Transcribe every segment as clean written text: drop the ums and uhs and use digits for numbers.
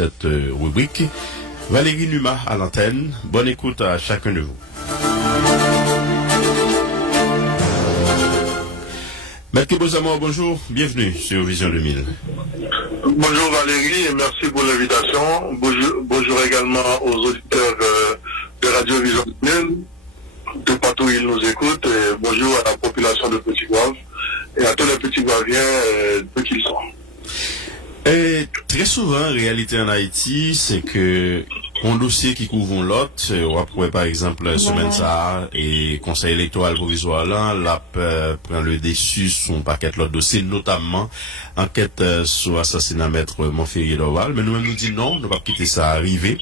cette rubrique. Valérie Numa à l'antenne. Bonne écoute à chacun de vous. Maître Bozamor, bonjour. Bienvenue sur Vision 2000. Bonjour Valérie et merci pour l'invitation. Bonjour également aux auditeurs de Radio Vision 2000. De partout où ils nous écoutent. Et bonjour à la population de Petit-Goâve et à tous les Petit-Goâviens d'où qu'ils sont. Et très souvent, en réalité en Haïti, c'est que un dossier qui couvre l'autre, on va par exemple semaine ça et conseil électoral provisoire là, prend le dessus son paquet l'autre dossier, notamment enquête sur assassinat maître Montferrier d'Orval. Mais nous-mêmes nous disons non, nous ne pas quitter ça arriver,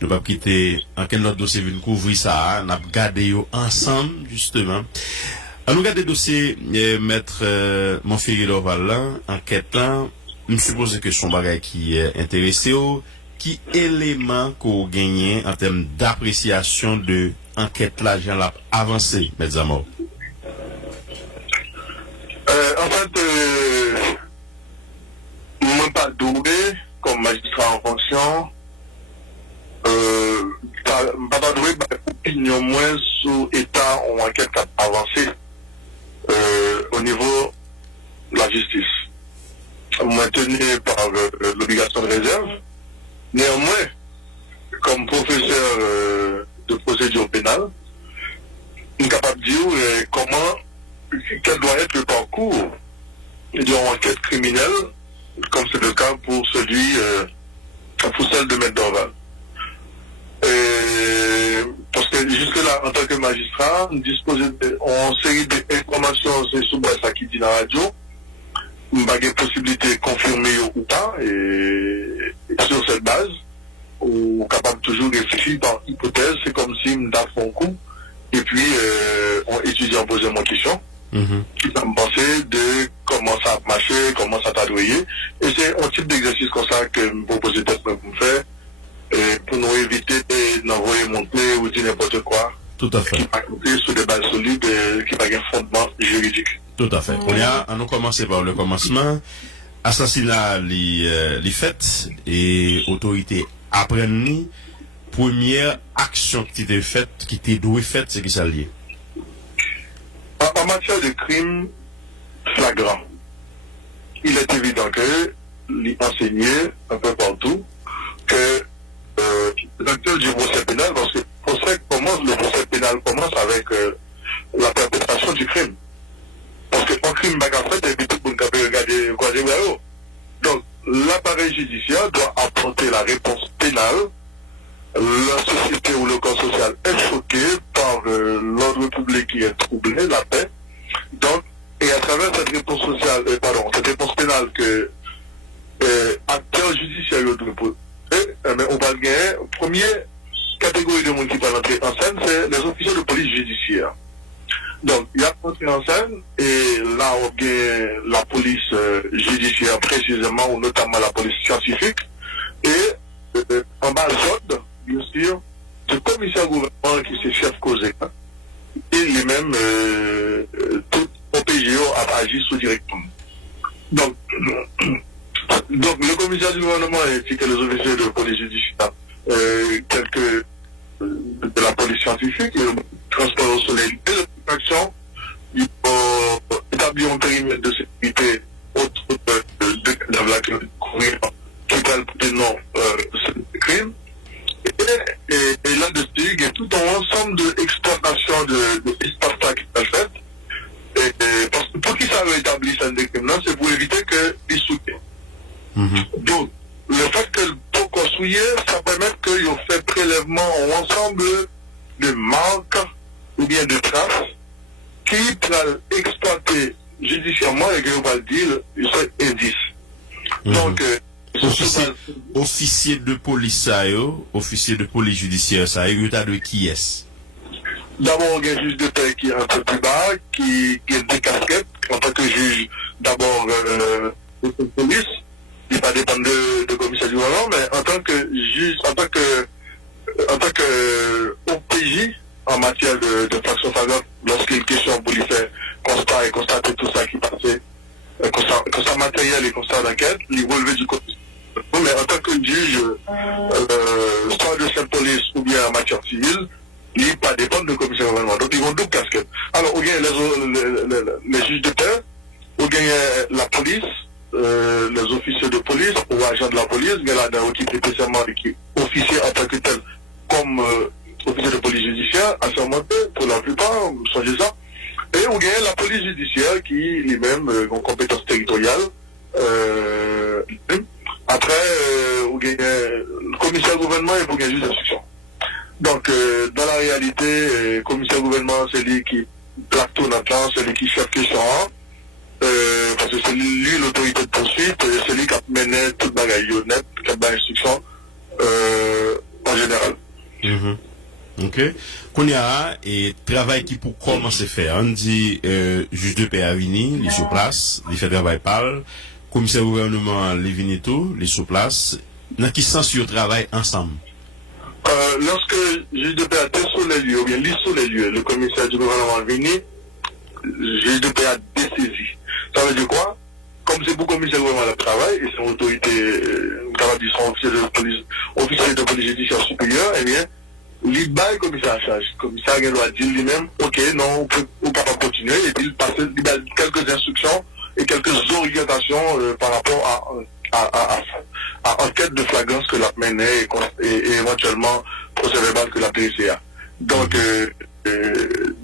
nous ne pas quitter enquête l'autre dossier vient couvrir ça, nous garder ensemble justement. À nous garder dossier maître Montferrier d'Orval là, enquête là. Je suppose que son bagage qui est intéressé, qui élément qu'on gagne en termes d'appréciation de enquête là, j'ai avancé, mes amours. En fait, moi pas doublé comme magistrat en fonction, pas doublé opinion moins sous état en enquête avancée au niveau de la justice. Maintenu par l'obligation de réserve. Néanmoins, comme professeur de procédure pénale, je suis capable de dire quel doit être le parcours d'une enquête criminelle, comme c'est le cas pour celle de Maître d'Orval. Parce que jusque-là, en tant que magistrat, nous disposons d'une série d'informations sur ça qui dit dans la radio. Nous avons une possibilité de confirmer ou pas, et sur cette base, on est capable toujours de réfléchir par hypothèse, c'est comme si nous avons un coup, et puis on étudie en posant mon question, qui va me penser de comment ça a marché, comment ça a douillé, et c'est un type d'exercice comme ça que je me propose peut-être pour me faire, pour nous éviter d'envoyer monter ou dire n'importe quoi. Tout à fait. Qui va compter sur des bases solides, qui va avoir un fondement juridique. Tout à fait. On a commencé par le commencement. Assassinat les faits et autorité apprennent. Première action qui était faite, qui était douée faite, c'est qui ça lié? En matière de crime flagrant, il est évident que l'enseigné un peu partout que l'acteur du procès pénal, parce que le procès pénal commence avec la perpétration du crime. Parce que un crime bagarre fait, et puis tout le monde peut regarder quoi dire. Donc, l'appareil judiciaire doit apporter la réponse pénale. La société ou le corps social est choqué par l'ordre public qui est troublé, la paix. Donc, et à travers cette réponse sociale, cette réponse pénale que acteurs judiciaires doivent poser, on va gagner. Première catégorie de monde qui va entrer en scène, c'est les officiers de police judiciaire. Donc, il y a entré en scène, et là, on a la police judiciaire précisément, ou notamment la police scientifique, et en bas de bien sûr, le commissaire gouvernement qui c'est chef causé, et lui-même, tout OPGO a agi sous directement. Donc, le commissaire du gouvernement ainsi que les officiers de police judiciaire, quelques de la police scientifique, et le transport au soleil, et l'action, ils ont établi un périmètre de sécurité autour de la courir qui parle des noms de crime. Et là-dessus, il y a tout un ensemble d'exploitation d'espace qui est fait. Parce que pour qui ça a établi cette crime là, c'est pour éviter qu'ils soutiennent. Donc, le fait que pour construire, ça permet qu'ils ont fait prélèvement en ensemble de marques ou bien de traces qui peuvent exploiter judiciairement et qu'on va le dire, c'est indice. Donc, officier de police officier de police judiciaire ça, il y a de qui est? D'abord, il y a un juge de paix qui est un peu plus bas, qui a des casquettes, en tant que juge, d'abord, de police. Il ne va pas dépendre de commissaire du gouvernement, mais en tant que juge, en tant que OPJ, en matière de faction flagrante, lorsqu'il y a une question pour lui faire constat et constater tout ça qui passait, constat matériel et constat d'enquête, il relevé du code mais en tant que juge, soit de cette police ou bien en matière civile, il ne pas dépendre du commissaire gouvernement. Donc ils ont deux casquettes. Alors, ou bien les juges de paix, ou bien la police, les officiers de police ou agents de la police, il y a là qui est spécialement qui officier en tant que tel, comme officier de police judiciaire, assermenté pour la plupart, songez ça. Et ou bien la police judiciaire qui lui-même ont compétence territoriale. Après, le commissaire gouvernement et pour gagner juge d'instruction. Donc, dans la réalité, le commissaire gouvernement, c'est lui qui plaque tout notre temps, c'est lui qui chef question, parce que c'est lui l'autorité de poursuite, c'est lui qui a mené toute bagaille honnête, qui a donné l'instruction en général. Ok. Qu'on y a et travail qui pour commencer à faire. On dit juge de paix à Vini, il est sur place, il fait travail parle, commissaire gouvernement, il vient tout, il est sur place. Dans quel sens il travaille ensemble? Lorsque le juge de paix a été sur les lieux, ou bien lit sur les lieux, le commissaire du gouvernement Vini, le juge de paix a désaisi. Ça veut dire quoi? Comme c'est pour le commissaire du gouvernement de travail, et son autorité, son officier de police judiciaire supérieure, eh bien, il bat le commissaire à charge. Le commissaire doit dire lui-même, ok, non, on peut pas continuer, et puis il passe quelques instructions et quelques orientations par rapport à enquête de flagrance que la menait et éventuellement procès verbal que la PCA. Donc,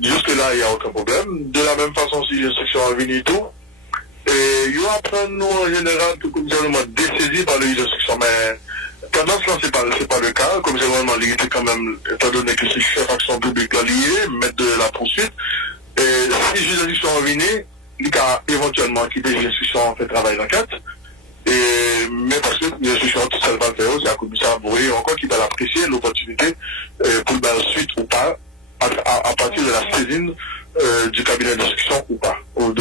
jusque-là, il n'y a aucun problème. De la même façon, si l'instruction a venu et tout, il y aura nous en général que le commissaire désaisi par le juge d'instruction, mais pendant cela, c'est pas le cas. Le commissaire gouvernement était quand même, étant donné que c'est chef action publique lié, maître de la poursuite, et si le juge d'instruction a venu, il a éventuellement quitté l'instruction, fait travail d'enquête. Mais parce que l'instruction, tout ça va le faire, c'est un commissaire bourré, encore qui va l'apprécier l'opportunité pour le suite ou pas, à partir de la saisine du cabinet d'instruction ou pas, ou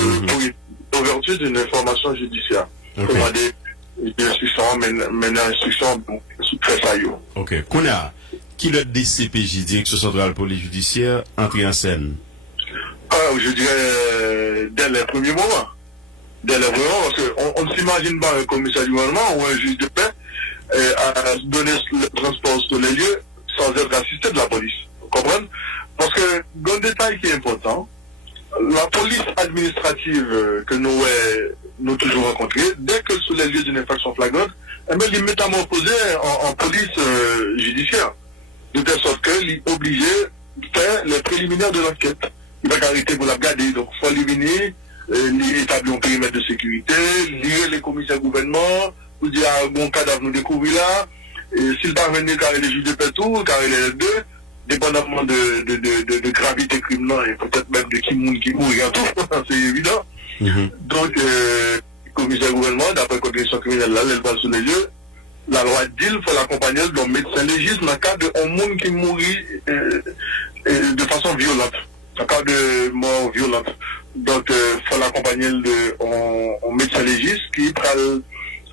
pour vertu d'une information judiciaire. Okay. L'instruction, mener l'instruction sous très saillot. Ok. Kouna, qui le DCPJ, Direction centrale police judiciaire, entré en scène? Je dirais dès les premiers moments. Dès les premiers moments, parce qu'on ne s'imagine pas un commissaire du gouvernement ou un juge de paix à donner le transport sur les lieux sans être assisté de la police. Vous comprenez? Parce que, un détail qui est important, la police administrative que nous toujours rencontrée, dès que sur les lieux d'une infraction flagrante, elle est métamorphosée en police judiciaire. De telle sorte qu'elle est obligée de faire les préliminaires de l'enquête. Il va arrêter pour la garder. Donc, il faut aller venir, établir un périmètre de sécurité, lire les commissaires gouvernement, vous dire, bon cadavre nous découvrir là, et s'il va venir carrer les juges de paix tout, carrer les deux, dépendamment de gravité criminelle et peut-être même de qui mourit en tout, c'est évident. Donc, le commissaire gouvernement, d'après la codification criminelle, là, elle va sur les lieux, la loi dit qu'il faut l'accompagner d'un médecin légiste dans le cas de un monde qui mourit de façon violente, en cas de mort violente. Donc, il faut l'accompagner d'un médecin légiste qui peut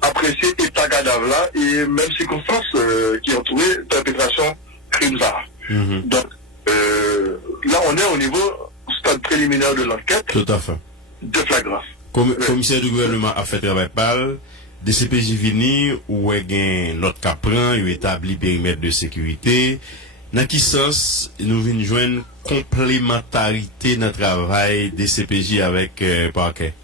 apprécier l'état cadavre là et même circonstances qui entourent perpétration crime ça. Donc, là, on est au niveau stade préliminaire de l'enquête. Tout à fait. De flagrance. Commissaire du gouvernement a fait travail pâle, DCPJ vini, ou est notre capran, il établi périmètre de sécurité. Dans quel sens nous venons joindre complémentarité dans le travail DCPJ avec parquet?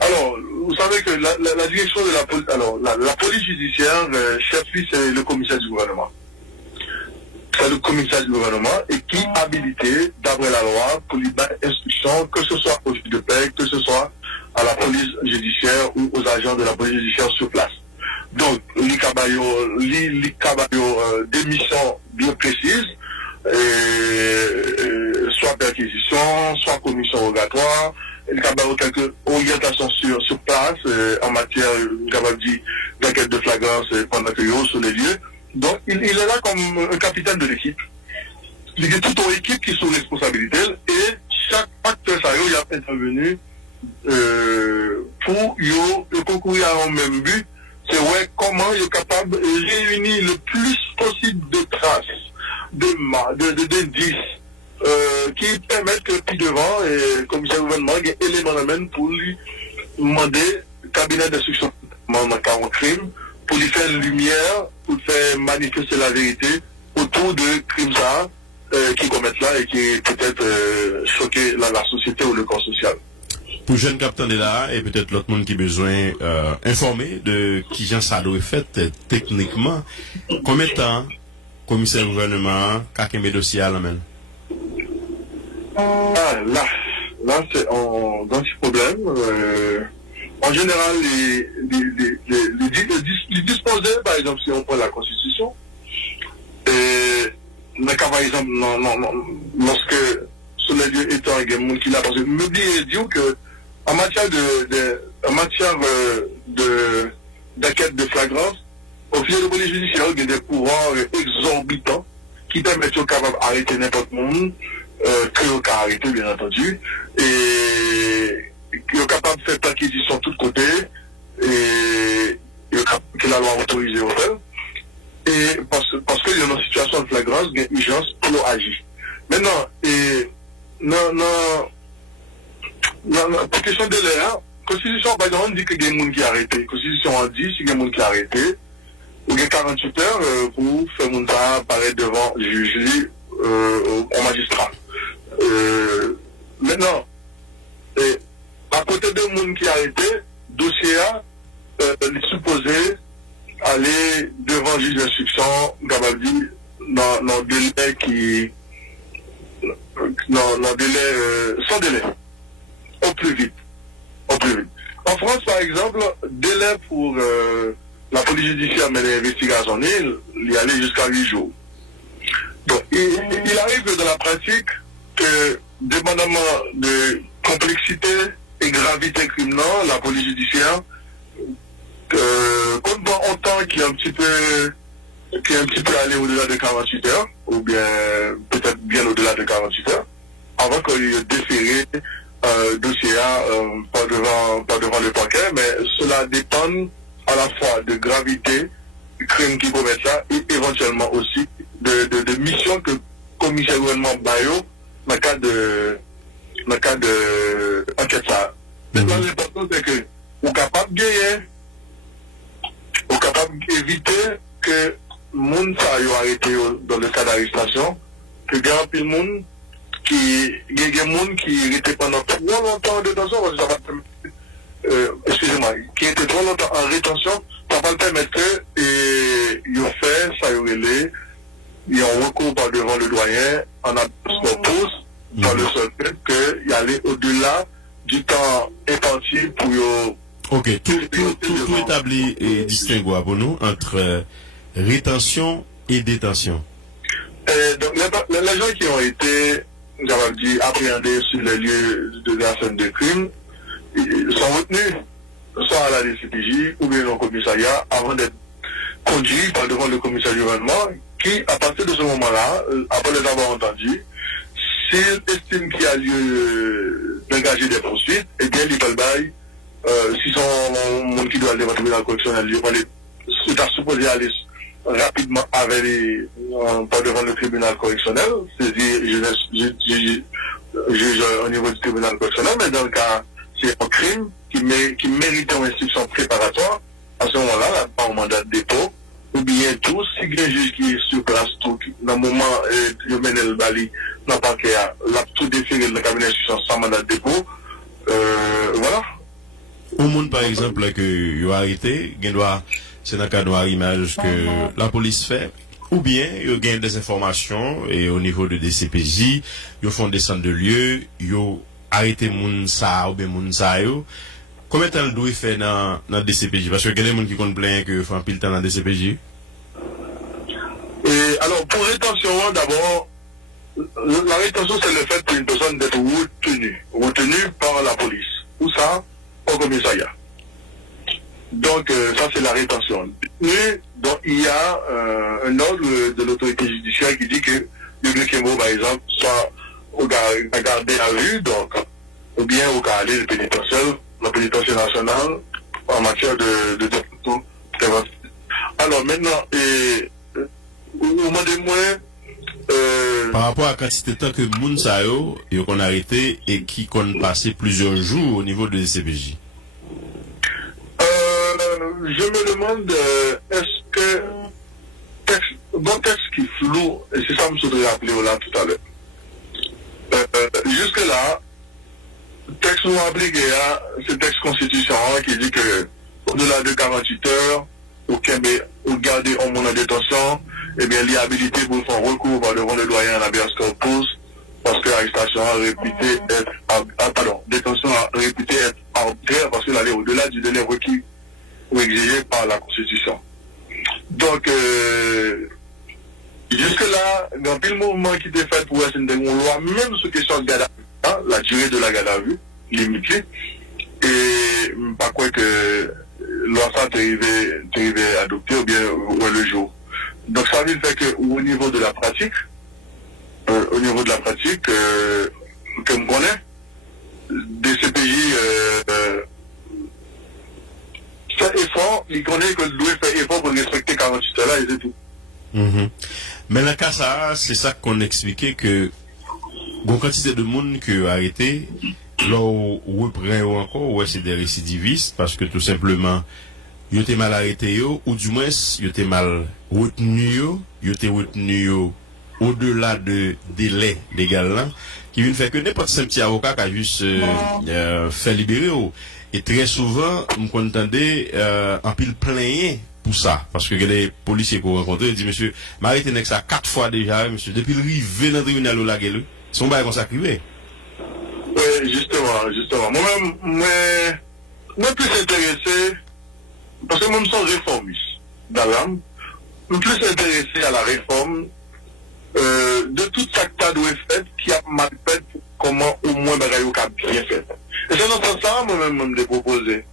Alors, vous savez que la direction de la police, alors, la police judiciaire, chef-lui, c'est le commissaire du gouvernement. C'est le commissaire du gouvernement et qui est habilité, d'après la loi, pour lui donner instruction, que ce soit au juge de paix, que ce soit à la police judiciaire ou aux agents de la police judiciaire sur place. Donc, les cabayos, des missions bien précises, soit perquisition, soit commission rogatoire, il y a quelques orientations sur place en matière d'enquête de flagrance pendant que nous sur les lieux. Donc, il est là comme un capitaine de l'équipe. Il y a toute une équipe qui est sous responsabilité et chaque acteur il a intervenu pour concourir à un même but. C'est comment il est capable de réunir le plus possible de traces, d'indices qui permettent que plus devant, et le commissaire gouvernement a un élément à pour lui demander cabinet d'instruction dans un crime pour lui faire lumière, pour faire manifester la vérité autour de crimes ça, qui commettent là et qui peut-être choquer la société ou le corps social. Pour jeune capitaine de là, et peut-être l'autre monde qui a besoin informer de qui Jean Sado est fait techniquement, combien de temps commissaire gouvernement a mes dossiers à la main? Là c'est un petit problème. En général, les disposés, par exemple, si on prend la Constitution, par exemple, lorsque sur les lieux étant il y a monde qui l'a pensé, m'oubliez de dire que en matière d'enquête de flagrance, officier de police judiciaire, il y a des pouvoirs exorbitants qui permettent de capable d'arrêter n'importe monde, que le cas arrêté, bien entendu, et qui est capable de faire perquisition de tous côtés, et que la loi autorise au faire. Et parce qu'il y a une situation de flagrance, il y a une urgence pour agir. Maintenant, pour question de l'air, Constitution, par exemple, on dit qu'il y a des gens qui sont arrêtés. Constitution, on dit qu'il y a des gens qui sont arrêtés. Il y a 48 heures pour faire mon temps apparaître devant le juge au magistrat. Maintenant, à côté de gens qui sont arrêtés, dossier est supposé aller devant le juge d'instruction, dans le délai qui. Dans délai, sans délai. Au plus vite. En France, par exemple, délai pour la police judiciaire mener l'investigation, il y allait jusqu'à 8 jours. Donc, il arrive dans la pratique que, dépendamment de complexité et gravité criminelle, la police judiciaire, comme dans un temps qui est un petit peu allé au-delà de 48 heures, ou bien peut-être bien au-delà de 48 heures, avant qu'il y ait déféré dossier pas devant le parquet, mais cela dépend à la fois de gravité du crime qui commet là et éventuellement aussi de mission que le commissaire gouvernement Bayo dans le cas de enquête ça. Maintenant, l'important c'est que on est capable de gagner, on est capable d'éviter que le monde soit arrêté dans le cas d'arrestation, que il y a un peu de monde qui était pendant trop longtemps en détention, parce que ça va excusez-moi, qui était trop longtemps en rétention, ça va le permettre que ils ont fait, ça y aurait ils ont recours par devant le doyen en absence de pause, dans le seul fait qu'il y allait au-delà du temps imparti pour ok, tout établi et distingué pour nous entre rétention et détention. Donc les gens qui ont été appréhendés sur les lieux de la scène de crime sont retenus soit à la DCPJ ou bien au commissariat avant d'être conduits par devant le commissariat du gouvernement qui, à partir de ce moment-là, après les avoir entendus, s'il estime qu'il y a lieu d'engager des poursuites, eh bien, il peut le bail. Si son monde qui doit aller dans le tribunal correctionnel, il est supposé aller rapidement avec pas devant le tribunal correctionnel, c'est-à-dire juge au niveau du tribunal correctionnel, mais dans le cas, c'est un crime qui mérite une instruction préparatoire, à ce moment-là, là, pas un mandat de dépôt, ou bien tout, si il y a un juge qui est sur place, tout, dans le moment où il mène le bali, n'a pas qu'il y a tout déféré le cabinet d'instruction sans mandat de dépôt, voilà. Au monde, par exemple, que il a arrêté, c'est dans le cas de image que la police fait, ou bien il gagne des informations et au niveau de DCPJ, ils font des centres de lieu, ils arrêté moun sa ou bien moun sa yo. Combien de temps doit faire dans DCPJ? Parce que il y a des gens qui comptent plein que font pile temps dans DCPJ. Et alors pour rétention, d'abord, la rétention c'est le fait pour une personne d'être retenue par la police. Ou ça, au commissariat. Donc ça c'est la rétention. Mais donc il y a un ordre de l'autorité judiciaire qui dit que le Kemo par exemple soit à garder à vue, donc ou bien au cas aller le pénitentiaire, la pénitentiaire nationale en matière de détention préventive. Alors maintenant, au moment des mois par rapport à la quantité de temps que moun sa yo qu'on a arrêté et qui qu'on passé plusieurs jours au niveau de DCPJ. je me demande, est-ce que bon texte qui est flou, et c'est ça que je voudrais rappeler là tout à l'heure. Jusque-là, texte nous appliqué à ce texte constitutionnel qui dit que au-delà de 48 heures, ou garder un monde en détention, eh bien, l'habilité pour faire recours par devant le doyen à la habeas corpus, parce que l'arrestation a réputé être, détention a réputé être arbitraire, parce qu'elle allait au-delà du délai requis ou exigé par la Constitution. Donc, jusque-là, il y a un pile mouvement qui était fait pour essayer de loi, même sur question de garde à vue, la durée de la garde à vue, limitée, et pas quoi que loi ça t'arrivait adopté ou bien le jour. Donc ça veut dire que au niveau de la pratique, que me connaît, des CPJ fait effort, il connaît que doit faire effort pour respecter 48 heures là et c'est tout. Mais dans le cas ça, c'est ça qu'on expliquait que bon quantité de monde qui a arrêté là où reprend encore ouais c'est des récidivistes parce que tout simplement ils étaient mal arrêtés ou du moins ils étaient mal retenus au-delà de délai légal là qui vient faire que n'importe quel petit avocat qui a juste fait libérer et très souvent on m'entendait en pile plaigner pour ça parce que les policiers qu'on rencontre disent monsieur m'arrêté nex ça 4 fois déjà monsieur depuis le rive dans le tribunal la gueule son bail consacré. Oui, justement. Moi-même, moi plus intéressé, parce que moi je suis réformiste dans l'âme, je suis plus intéressé à la réforme de tout ça que tu dois faire, qui a mal fait, comment au moins bagaille a bien fait. Et c'est dans ce sens-là, moi-même, je me proposé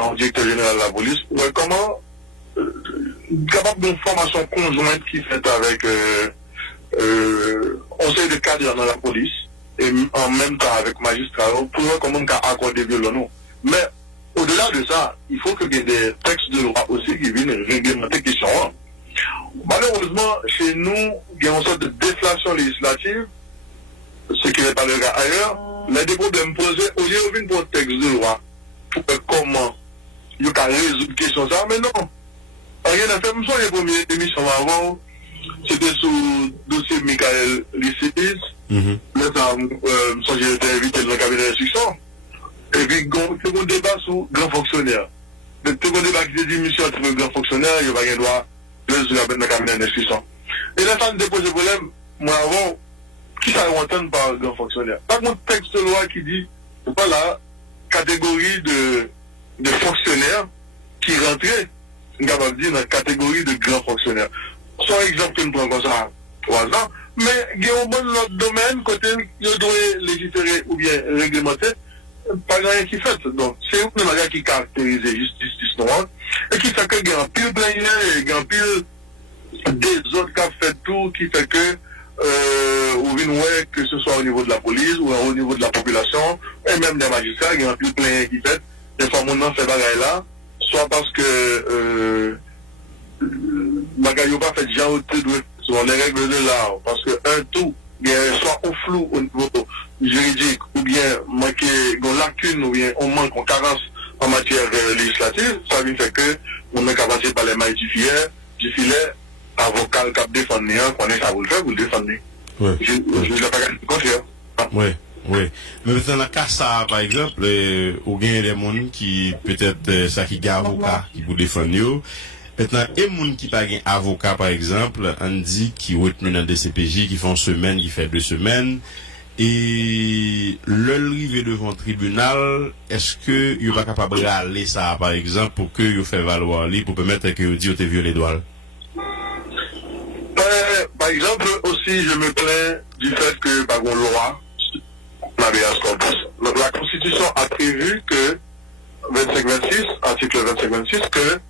en directeur général de la police, comment capable d'une formation conjointe qui fait avec conseil de cadre dans la police, et en même temps avec magistrat pour voir comment on peut accorder violon. Mais au-delà de ça, il faut qu'il y ait des textes de loi aussi qui viennent réglementer les questions. Malheureusement, chez nous, il y a une sorte de déflation législative, ce qui n'est pas le cas ailleurs. Les des problèmes posés, au lieu de pour un texte de loi, pour comment il peut résoudre la question ça, mais non. Rien n'a fait, les premières émissions avant, c'était sous le dossier Michael Lycéis. Là, j'ai été invité dans le cabinet d'instruction. Et puis, il y a un débat sur grand fonctionnaire. Le débat qui dit mission entre grand fonctionnaire, il n'y a pas de droit de le cabinet d'instruction. Et là, ça me dépose le problème, moi avant, qui ça entend par grand fonctionnaire? Pas mon texte de loi qui dit, voilà, catégorie de fonctionnaires qui rentraient, on va dire, dans la catégorie de grands fonctionnaires. Son exemple que nous prenons comme ça, 3 ans, mais il y a un bon autre domaine, côté, il doit légiférer ou bien réglementer, pas rien qui fait. Donc, c'est une manière qui caractérise la justice noire, et qui fait qu'il y a un pile plaigné, il y a un pile des autres qui ont fait tout, qui fait que, que ce soit au niveau de la police ou au niveau de la population, et même des magistrats, il y a un pile plaigné qui fait, des fois, mon nom fait bagaille là, soit parce que, bagaille n'a pas fait déjà sur les règles de l'art, parce que un tout, bien, soit au flou au niveau juridique, ou bien manquer une lacune, ou bien on manque en carence en matière législative, ça veut faire que on est capable par les mailles du filet, avocat cap défendre, qu'on est ça vous le faire, vous le défendez. Oui. Je ne l'ai pas gagné de confiance. Oui. Mais dans le cas ça, par exemple, ou bien des gens qui, peut-être, ça qui est avocat, qui vous défendre. Maintenant, et moun qui pas un avocat, par exemple, on dit qui retenu dans des CPJ, qui font semaine, qui fait 2 semaines, et le arrivé devant le tribunal, est-ce que il pas capable de aller ça, par exemple, pour que il fait valoir lui, pour permettre que il dit qu'il violé les droits? Par exemple, aussi, je me plains du fait que, par une loi, l'habeas corpus, la Constitution a prévu que, 25-26, article 25-26, que,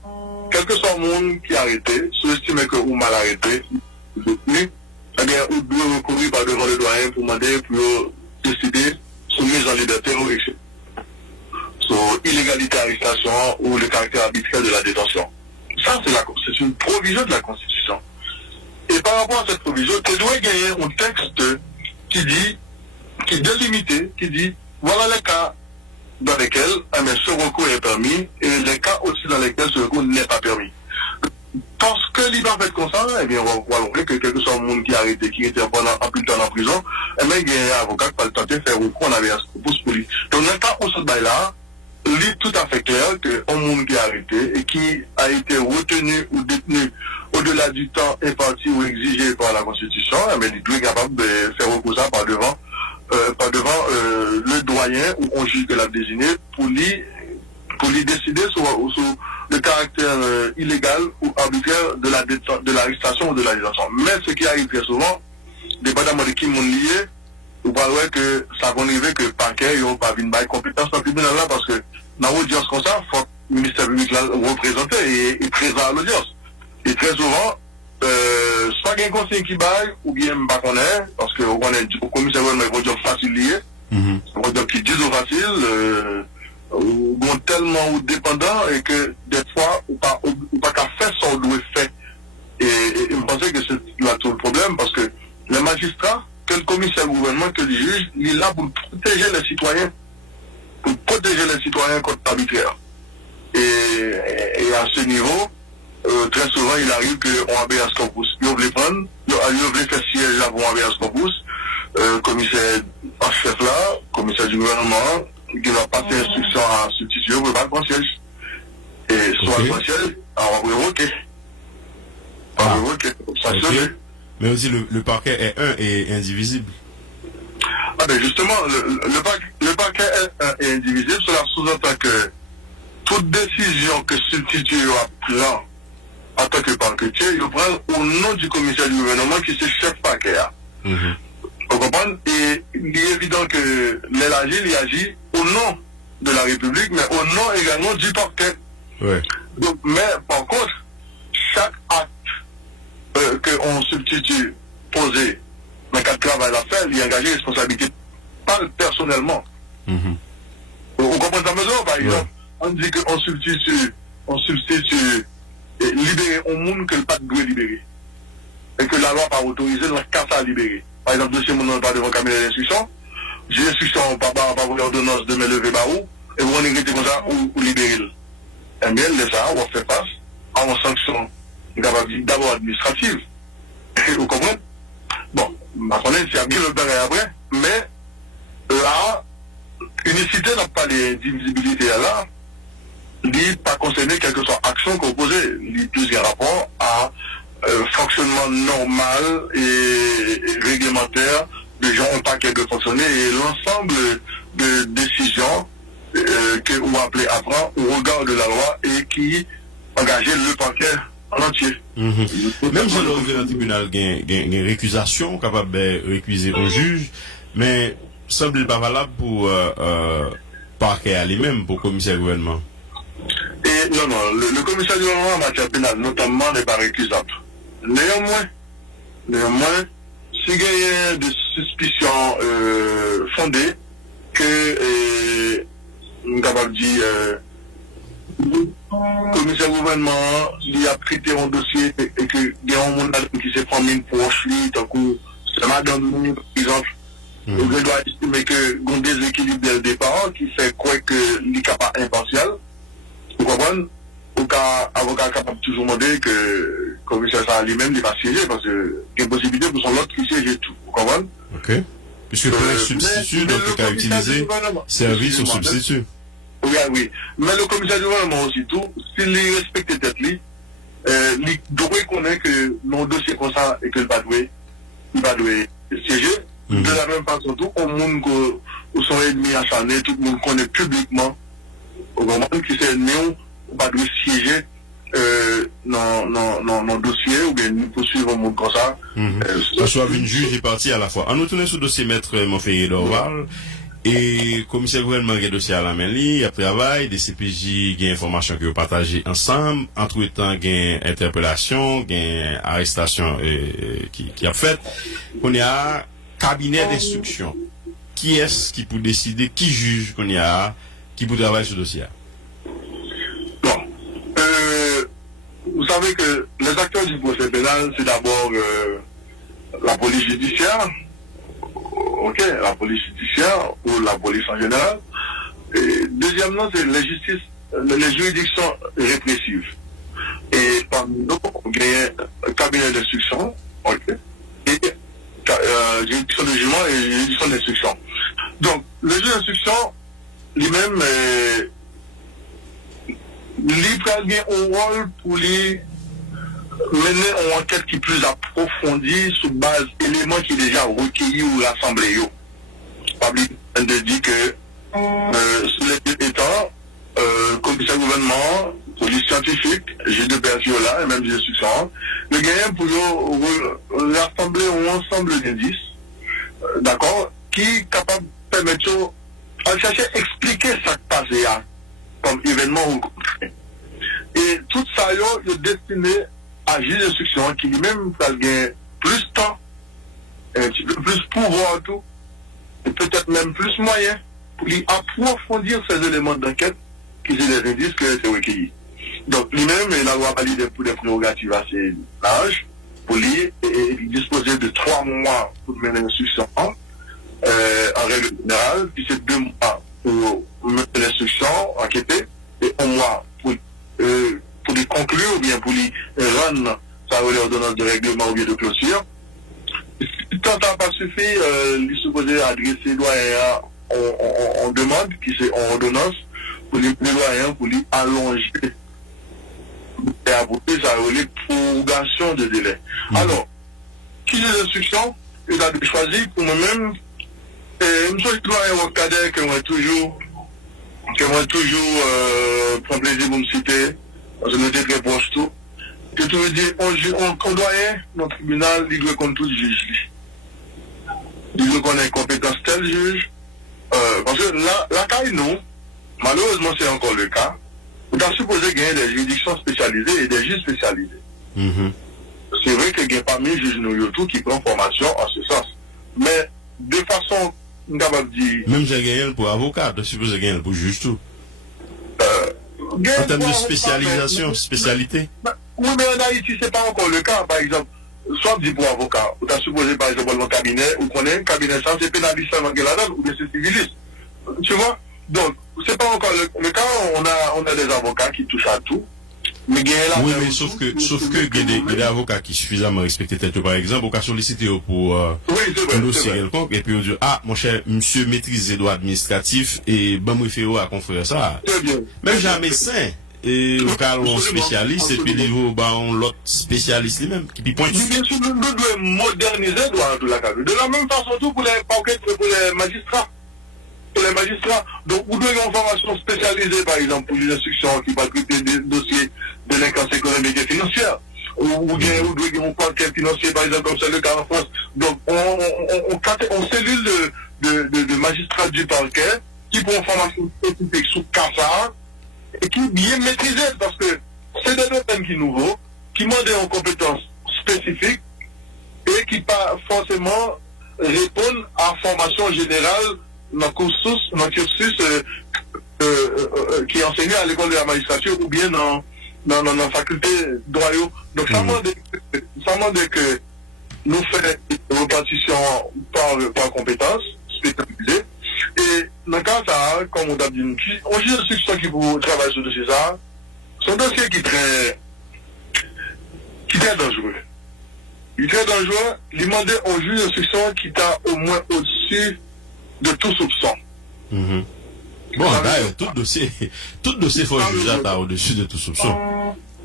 quel que soit le monde qui a arrêté, sous-estimé que ou mal arrêté, eh bien, ou doit recourir par devant le doyen pour demander, pour décider, sur mise en liberté ou excès. Sur illégalité d'arrestation ou le caractère arbitraire de la détention. Ça, c'est une provision de la Constitution. Et par rapport à cette provision, tu dois gagner un texte qui dit, qui est délimité, qui dit, voilà les cas dans lesquels ce recours est permis et les cas aussi dans lesquels ce recours n'est pas permis. Parce que l'IBA fait comme ça, eh bien, on va voir que quel que soit le monde qui a arrêté, qui était pendant un peu de temps en prison, eh bien, il y a un avocat qui va tenter de faire recours en habeas corpus pour lui. Donc, dans le cas où ce bail-là, il est tout à fait clair qu'un monde qui a arrêté et qui a été retenu ou détenu au-delà du temps imparti ou exigé par la Constitution, eh bien, il doit être capable de faire recours ça par devant le doyen ou un juge de l'a désigné pour lui décider sur le caractère illégal ou arbitraire de l'arrestation ou de la détention. Mais ce qui arrive très souvent, dépendamment de qui m'ont lié, vous parlez que ça va arriver que le parquet n'a pas une compétence dans le tribunal là parce que dans l'audience comme ça, il faut que le ministère public là représente et présent à l'audience. Et très souvent, soit il y a un conseil qui baille ou bien pas qu'on est, parce que on est au commissaire mais un job facile lié, un job qui dit facile, ou tellement ou dépendant et que des fois ou pas qu'à faire ça on doit faire. Et je pensais que c'est là tout le problème parce que les magistrats, que le commissaire du gouvernement, que le juge, il est là pour protéger les citoyens, contre l'arbitraire. Et à ce niveau, très souvent, il arrive qu'on a habeas corpus. Ils veulent prendre, ils veulent faire siège là pour habeas corpus, commissaire en chef là, commissaire du gouvernement, qui va passer instruction à substituer, on ne peut pas prendre siège. Et soit le siège, on va révoquer. Mais aussi le parquet est un et indivisible. Ah ben justement, le parquet est indivisible, cela sous-entend que toute décision que substitue prend en tant que parquetier, il prend au nom du commissaire du gouvernement qui se chef parquet. Vous comprenez? Et il est évident que il agit au nom de la République, mais au nom également du parquet. Ouais. Donc, mais par contre, chaque acte qu'on substitue posé dans le cadre de travail à faire, il y a engagé responsabilité personnellement. Vous comprenez la mesure, par exemple? On dit qu'on substitue libérer un monde que le pas doit libérer. Et que la loi pas autorisé dans le cas à libérer. Par exemple, dossier mon pas devant cabinet d'instruction, j'ai l'instruction par l'ordonnance de me lever barou, et vous regrettez comme ça ou libérer. Eh bien, les ça, on va faire face à une sanction d'abord administrative. Vous comprenez? Bon, ma connaissance, c'est bien le barré après, mais là, unicité n'a pas d'indivisibilité là, il pas concerné quelle que soit action qu'on posait, il plus un rapport à fonctionnement normal et réglementaire des gens ont pas qu'à de fonctionner et l'ensemble de décisions que vous appelez à prendre au regard de la loi et qui engageait le parquet en entier. Même si on dans le tribunal, il y a une récusation capable de récuser un juge, mais semble pas valable pour parquet à lui-même, pour le commissaire du gouvernement. Et non, le commissaire du gouvernement en matière pénale, notamment, n'est pas récusable. Néanmoins, s'il y a des suspicions fondées que, nous avons dit, le commissaire du gouvernement il a traité un dossier et qu'il y a un monde qui s'est formé une proche, tant que c'est madame, par exemple, je dois estimer que y a un déséquilibre dès le départ qui fait quoi que l'ICA pas impartial. Vous comprenez? Au cas, avocat capable de toujours demander que le commissaire ça lui-même n'est pas siégé parce que il y a une possibilité pour son autre qui siège et tout. Vous comprenez? Ok. Puisque pour un substitut, donc il a utilisé service au substitut. Oui. Mais le commissaire du gouvernement aussi tout, s'il respecte tête lui, il doit connaître que nos dossiers comme ça et que il va devoir siéger. De la même façon, tout le monde qui sont ennemis acharnés, tout le monde connaît publiquement, au moment qui sont ennemis, on va devoir siéger dans le dossier ou bien nous poursuivre un monde comme ça. Soit une juge est partie à la fois. En nous tournant sur le dossier maître Monfeuille d'Orval, et commissaire gouvernement qui a dossier à la main, il y a travail, des CPJ, il y a information que vous partagez ensemble, entre temps, il y a interpellation, il y a arrestation qui a fait. On y a cabinet d'instruction. Qui est-ce qui peut décider, qui juge qu'on y a, qui peut travailler sur le dossier? Bon. Vous savez que les acteurs du procès pénal, c'est d'abord la police judiciaire, la police judiciaire ou la police en général, Et deuxièmement, c'est les juridictions répressives. Et parmi nous, il y a un cabinet d'instruction, okay, et juridiction de jugement et juridiction d'instruction. Donc, le juge d'instruction, lui-même, il a un rôle pour lui mener une enquête qui est plus approfondie sur base d'éléments qui sont déjà recueillis ou rassemblés. Pas de dire que sur les États, commissaire gouvernement, police scientifique, juge de paix là, et même juge d'instruction, le gagnant pour rassembler un ensemble d'indices, d'accord, qui est capable de permettre de chercher à expliquer ce qui s'est passé comme événement ou et tout ça est destiné à juge d'instruction qui lui-même va gagner plus de temps, un petit peu plus de pouvoir tout, et peut-être même plus de moyens pour lui approfondir ces éléments d'enquête qui sont des indices que c'est recueilli. Donc lui-même, il a validé pour des prérogatives assez larges pour lui et disposer de 3 mois pour mener l'instruction en règle générale, puis c'est 2 mois pour mener l'instruction, enquêter, et 1 mois pour les conclure ou bien pour les rendre sa ordonnance de règlement ou bien de clôture. Si tant ça n'a pas suffi, il est supposé adresser doyen en demande, qui c'est en ordonnance, pour les doyens, pour les allonger et apporter sa prolongation de délai. Alors, qui est l'instruction, il a choisi pour moi-même, une chose qui doit être au cadet que moi toujours prend plaisir pour me citer, parce que nous étions très proches tout, que tu veux dire, on doyen, dans le tribunal, il doit connaître tout juge. Il doit connaître compétence tel juge, parce que la caille, non, malheureusement c'est encore le cas, on a supposé gagner des juridictions spécialisées et des juges spécialisés. C'est vrai qu'il y a parmi les juges nous tout qui prennent formation en ce sens. Mais de façon, on va dire. Même j'ai gagné pour avocat, je suppose gagner pour juge tout. En termes de spécialisation, spécialité. Oui, mais en Haïti, c'est pas encore le cas. Par exemple, soit dit pour avocat, on a supposé par exemple dans le cabinet, ou qu'on est un cabinet sans c'est pénaliste avant que la dame, ou bien c'est civiliste. Tu vois? Donc, c'est pas encore le cas, on a des avocats qui touchent à tout. Mais oui, mais sauf que il y a des avocats qui suffisamment respectent tête, par exemple, au cas sollicité pour un dossier quelconque, et puis on dit, ah, mon cher, monsieur maîtrise les droits administratifs, et ben, moi, fait à confrère ça. Même j'ai un médecin, et au cas où on spécialiste, et puis niveau, bah, on l'autre spécialiste lui-même, qui puis pointe. Bien sûr, nous devons moderniser le droit de la case. De la même façon, tout pour les magistrats. Pour les magistrats. Donc, vous devez une formation spécialisée, par exemple, pour les instructions qui va traiter des dossiers de délinquance économique et financière. Ou bien, vous devez un parquet financier, par exemple, comme c'est le cas en France. Donc, on cellule de magistrats du parquet qui font une formation spécifique sous CASA et qui est bien maîtrisée parce que c'est des domaines qui sont nouveaux, qui demandent en compétences spécifiques et qui pas forcément répondent à la formation générale dans le cursus qui est enseigné à l'école de la magistrature ou bien dans la faculté de droit. Donc ça demande que nous faisons une répartition par compétences spécialisées. Et dans le cas ça, comme on a dit, on juge d'instruction qui vous travaille sur ce dossier ça, c'est un dossier qui est très dangereux. Il est très dangereux. Il demande au juge d'instruction qui est au moins au-dessus de tout soupçon. Bon, d'ailleurs, tout dossier faut juger à au-dessus de tout soupçon.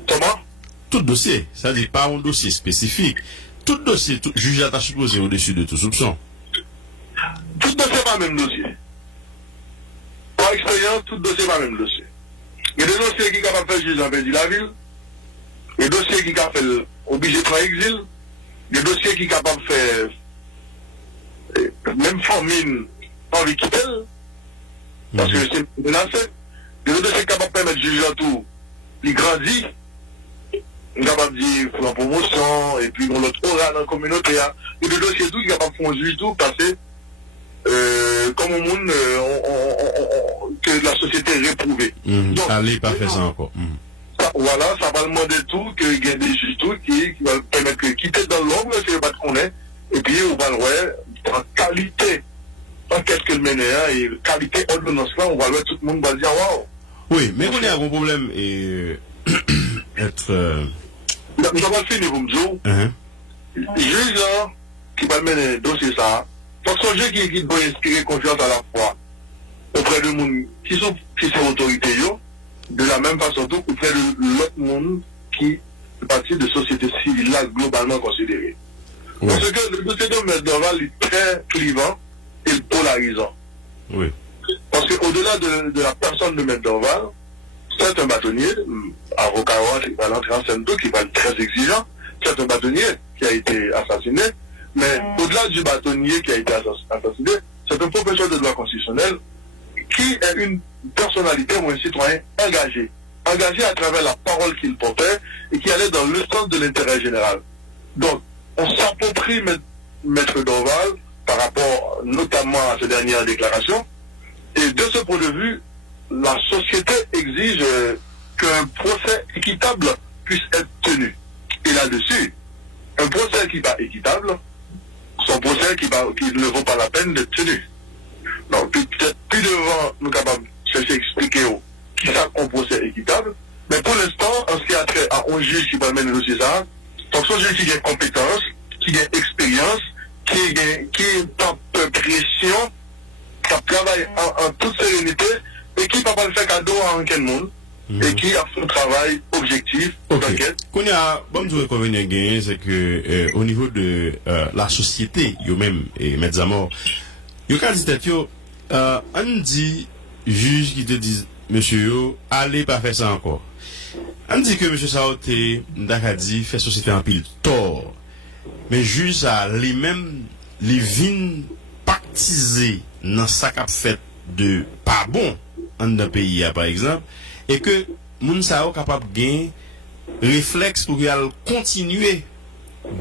Comment? Tout dossier, ça dit pas un dossier spécifique. Tout dossier, juge à supposé au-dessus de tout soupçon. Tout dossier pas le même dossier. Par expérience, tout dossier pas le même dossier. Il y a des dossiers qui sont capables de faire juge en Pays de la ville. Il y a des dossiers qui sont capables de faire obligé de faire exil. Il y a des dossiers qui sont capables de faire même famine en liquidel, parce que c'est menacé. Il y a des dossiers capables de permettre juge en tout, il grandit, il est capable de dire pour la promotion, et puis on l'autre aura dans la communauté. Il y a des dossiers tout qui sont capables de faire juge tout, passer comme au monde que la société est réprouvée. Donc, allez, pas faire ça encore. Voilà, ça va demander tout, qu'il y ait des juges tout qui va permettre de quitter dans l'ombre, si le pas qu'on est, et puis on va le voir en qualité, en quelque manière, et qualité ordonnance là, on va voir tout le monde va dire waouh. Oui, mais on a un problème et être. Je vais finir pour me dire. Juge là, qui va mener le dossier ça, faut que ce juge qui doit inspirer confiance à la fois auprès de monde qui sont autorités, de la même façon tout auprès de l'autre monde qui fait partie de société civile là globalement considérée. Oui. Parce que le dossier de M. Dorval est très clivant et polarisant. Oui. Parce qu'au-delà de la personne de M. Dorval, c'est un bâtonnier, avocat qui va l'entrer en scène qui va être très exigeant, c'est un bâtonnier qui a été assassiné, mais au-delà du bâtonnier qui a été assassiné, c'est un professeur de droit constitutionnel qui est une personnalité ou un citoyen engagé à travers la parole qu'il portait et qui allait dans le sens de l'intérêt général. Donc, on s'approprie Maître Dorval par rapport notamment à ces dernières déclarations, et de ce point de vue, la société exige qu'un procès équitable puisse être tenu. Et là-dessus, un procès qui va équitable, son procès qui ne vaut pas la peine d'être tenu. Donc, peut-être plus devant, nous sommes capables de chercher à expliquer qui ça un procès équitable, mais pour l'instant, en ce qui a trait à un juge qui va mener le dossier ça, donc ce juge qui a compétence, qui a expérience, qui pas de pression, qui travaille en toute sérénité, et qui ne peut pas le faire cadeau à aucun monde. Et qui a fait un travail objectif d'enquête. Qu'on a, bon, je revenir gagner, c'est que, au niveau de, la société, yo-même, et Metzamor, yo candidat yo, on dit, juge qui te dit, monsieur yo, allez pas faire ça encore. On dit que monsieur Saoté, Ndakadi, fait société en pile tort. Mais juge ça, lui-même, les vins pactisés dans sa cap fait de pas bon, en un pays, par exemple, et que moun sa yo capable gain réflexe pour qu'elle continuer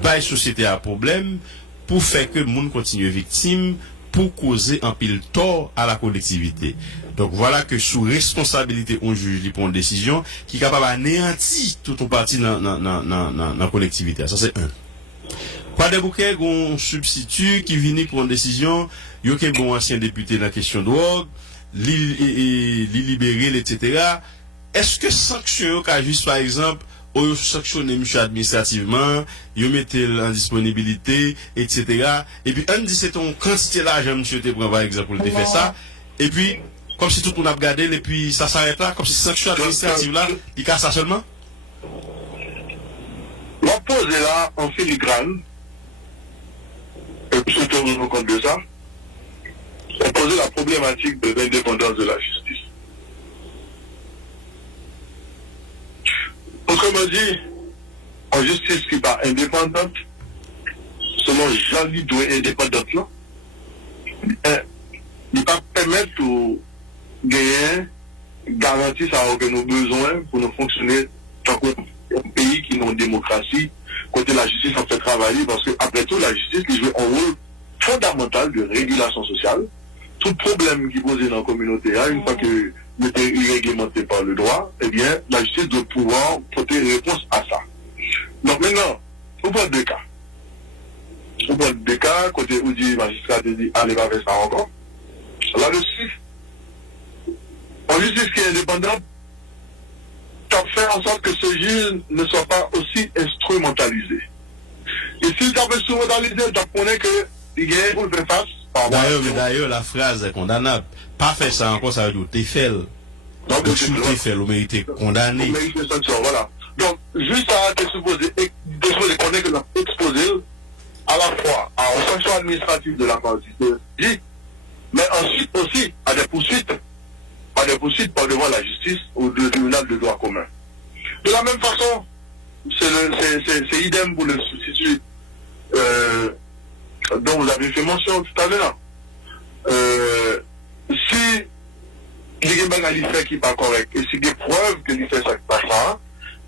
bail société à problème pour faire que moun continue victime pour causer un pile tort à la collectivité. Donc voilà que sous responsabilité on juge il prend une décision qui est capable d'anéantir tout un parti dans la collectivité. Ça c'est un. Quoi de bouquet on substitut qui vient pour une décision, yo que bon ancien député dans la question de drogue, li libérer etc. Est-ce que sanction qu'a juste par exemple ou sanctionner monsieur administrativement, yo mettez en disponibilité etc. et puis on dit c'est ton quantité l'argent monsieur te prend par exemple pour te faire ça et puis comme si tout le monde a regardé et puis ça s'arrête là comme si sanction administrative là il casse ça seulement. On pose là en filigrane et puis surtout on nous compte de ça. On pose la problématique de l'indépendance de la justice. Autrement dit, en justice qui n'est pas indépendante, selon Jean-Louis Doué indépendante, là, il ne pas permettre de gagner garantie ça que nos besoins pour nous fonctionner dans un pays qui n'a une démocratie, côté la justice en fait travailler, parce que après tout, la justice qui joue un rôle fondamental de régulation sociale. Tout problème qui pose dans la communauté, une fois que est réglementé par le droit, eh bien, la justice doit pouvoir porter réponse à ça. Donc maintenant, on prend deux cas. On prend deux cas, côté où dit magistrat dit allez pas faire ça encore. Là-dessus, en justice qui est indépendante, t'as fait en sorte que ce juge ne soit pas aussi instrumentalisé. Et s'il t'a fait instrumentalisé, t'as connais que il gagne pour le faire face. D'ailleurs, la phrase est condamnable. Pas faire ça encore, ça veut dire t'es fait. Donc, si t'es fait, vous méritez condamné. Voilà. Donc, juste à te supposer qu'on est que exposé à la fois à une sanction administrative de la partie dit, mais ensuite aussi à des poursuites par devant la justice ou le tribunal de droit commun. De la même façon, c'est idem pour le substitut dont vous avez fait mention tout à l'heure. Si il y a des faits qui ne sont pas corrects et si des preuves que il fait ça pas ça,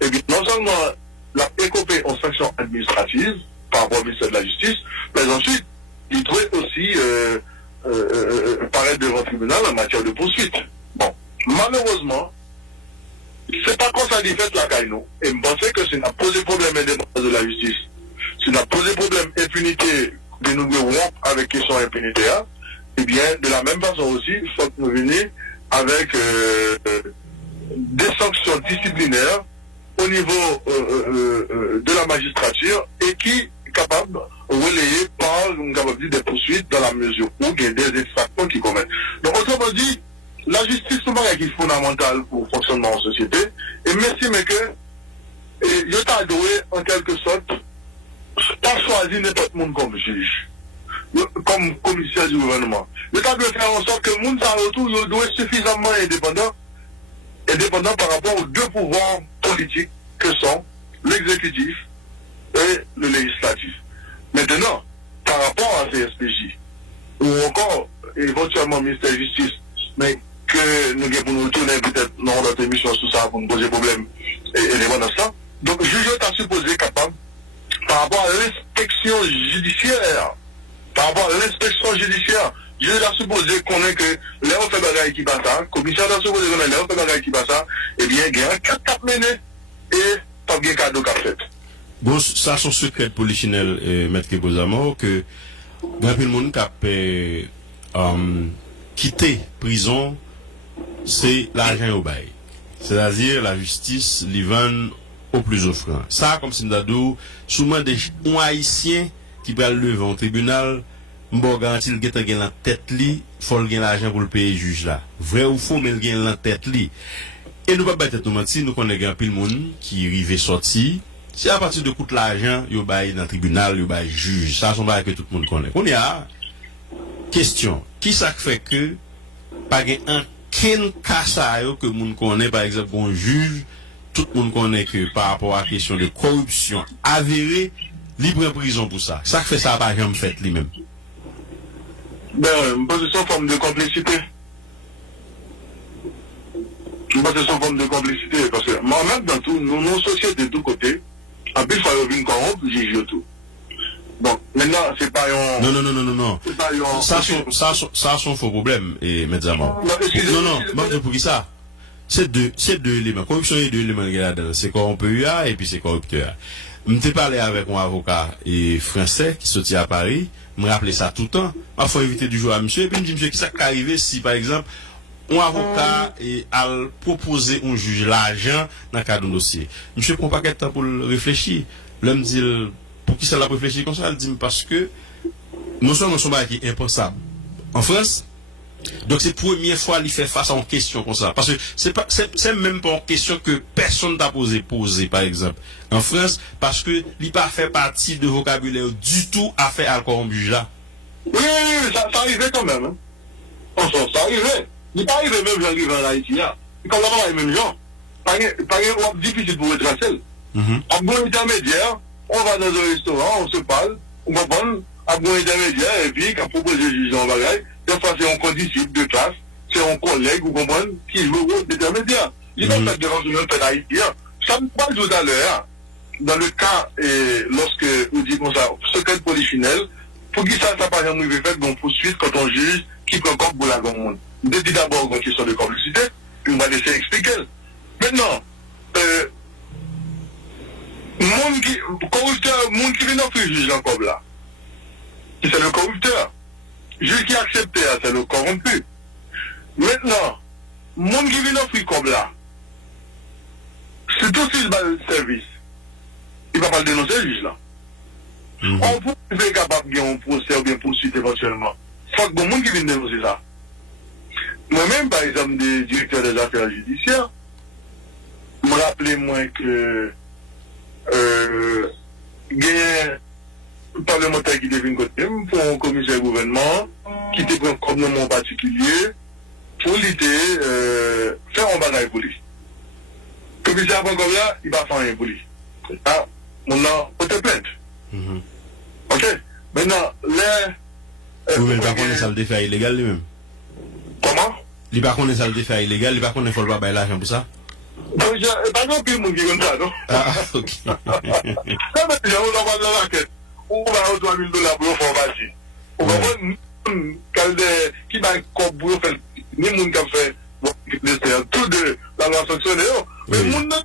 eh bien, non seulement la écopée en sanction administrative par rapport au ministère de la Justice, mais ensuite, il doit aussi paraître devant le tribunal en matière de poursuite. Bon, malheureusement, c'est pas comme ça dit fait la caille, et je pense que ça n'a posé problème indépendance de la justice. Ça n'a posé problème impunité de nous avec question impunité, eh bien, de la même façon aussi, il faut nous venir avec des sanctions disciplinaires au niveau de la magistrature et qui est capable de relayer par des poursuites dans la mesure où il y a des infractions qui commettent. Donc, autrement dit, la justice, c'est un qui est fondamental pour le fonctionnement en société. Et merci, mais que, il a doué, en quelque sorte, pas choisir n'importe monde comme juge, comme commissaire du gouvernement. Il a dû faire en sorte que le monde s'en retour, il doit être suffisamment indépendant par rapport aux deux pouvoirs politiques que sont l'exécutif et le législatif. Maintenant, par rapport à CSPJ, ou encore éventuellement le ministère de la Justice, mais que nous avons pour nous retourner peut-être dans notre émission sur ça pour nous poser problème et les dans ça. Donc, le juge est supposé capable, par rapport à l'inspection judiciaire, je suis supposé qu'on ait que les fait bagaille qui passe ça, le commissaire doit supposer qu'on ait les fait bagaille qui passe ça, eh bien, il y a un 4 mené et pas bien cadeau qu'a fait. Bon, ça, son secret polichinelle, Maître Kebozamo, que, grand peu le monde qui a quitté prison, c'est l'argent au bail. C'est-à-dire, la justice, l'Ivan au plus offrant. Ça, comme Sindadou, souvent des haïtiens qui peuvent lever au tribunal, m'bo garanti le geta gen la tête li, faut le gen l'argent pour le payer juge là. Vrai ou faux, mais le gen la tête li. Et nous pas battre tout mentir, nous connaissons pile monde qui rive sorti. C'est à partir de coûte l'argent, yo bail dans le tribunal, yo bail juge. Ça sont bail que tout le monde connaît. On y a question, qui ça fait que pas gen un ken cas ça yo que monde connaît par exemple un juge, tout le monde connaît que par rapport à la question de corruption avérée, libre en prison pour ça. Ça fait ça pas jamais fait lui-même. Ben, je pense que c'est une forme de complicité. Je pense que c'est une forme de complicité. Parce que moi-même, dans tout, nous, nos sociétés de tous côtés, en plus, il faut venir corrompre, j'ai tout. Bon, maintenant, c'est pas un... Non. C'est pas un... Ça, son faux problème, et médiamment. Non, pour qui ça? C'est deux éléments. Corruption est deux éléments là-dedans. C'est corrompeur et puis c'est corrupteur. Je m'étais parlé avec un avocat français qui sortit à Paris. Me rappeler ça tout le temps. Il faut éviter du jour à monsieur. Et puis, me dit, monsieur, qui ça arrivé si, par exemple, un avocat a proposé un juge l'argent dans le cadre d'un dossier. Monsieur prend pas de temps pour le réfléchir. L'homme dit, pour qui ça l'a réfléchi comme ça? Il dit, parce que, non seulement son bail qui est impensable en France, donc c'est la première fois qu'il fait face à une question comme ça. Parce que c'est même pas une question que personne t'a posé, par exemple, en France, parce que il pas fait partie de vocabulaire du tout à faire alcool en juge là. Oui, ça arrivait quand même. Hein. Ça arrivait. Il n'est pas arrivé même j'arrive en Haïti. Il comme là, les mêmes gens. Pas difficile pour être facile. À bon intermédiaire, on va dans un restaurant, on se parle, on va prendre à bon intermédiaire, et puis, quand on propose le juge en bagaille, des fois c'est un condisciple de classe, c'est un collègue, vous comprenez, qui joue au rôle d'intermédiaire. Il n'est pas fait devant une même fait haïtien. Ça me parle tout à l'heure, dans le cas, lorsque vous dites comme ça, secret polichinelle, pour qui ça n'a pas jamais fait, donc poursuite quand on juge qui prend compte pour la grande. Je dis d'abord une question de complicité, puis on va laisser expliquer. Maintenant, corrupteur, monde qui vient d'offrir juge encore là, c'est le corrupteur. Juge qui a accepté, c'est le corrompu. Maintenant, monde qui vient d'offrir comme là, c'est tout s'il bat le service. Il ne va pas le dénoncer, le juge là. On peut être capable de faire un procès ou bien poursuite éventuellement. Il faut que le monde qui vient dénoncer ça. Moi-même, par exemple, des directeurs des affaires judiciaires, me rappelez moi que il y a un parlementaire qui devient côté pour un commissaire gouvernement qui te prend comme nom particulier pour lutter, faire un bagage pour lui. Le commissaire comme là, il va faire rien pour lui. Ah, mon nom, on te plainte. Ok? Maintenant, les... Vous ne pas connaître ça le défait illégal lui-même? Comment? Il va connaître ça le défait illégal, il va connaître qu'il ne faut pas l'argent pour ça? Donc, pas non plus mon qui comme ça, non? Ah, ok. Quand même, on va dans la raquette. On va avoir $3 000 pour faire passer. On va voir qui va pour faire, ni moun qui fait, tout de la loi fonctionnaire. Mais moun ne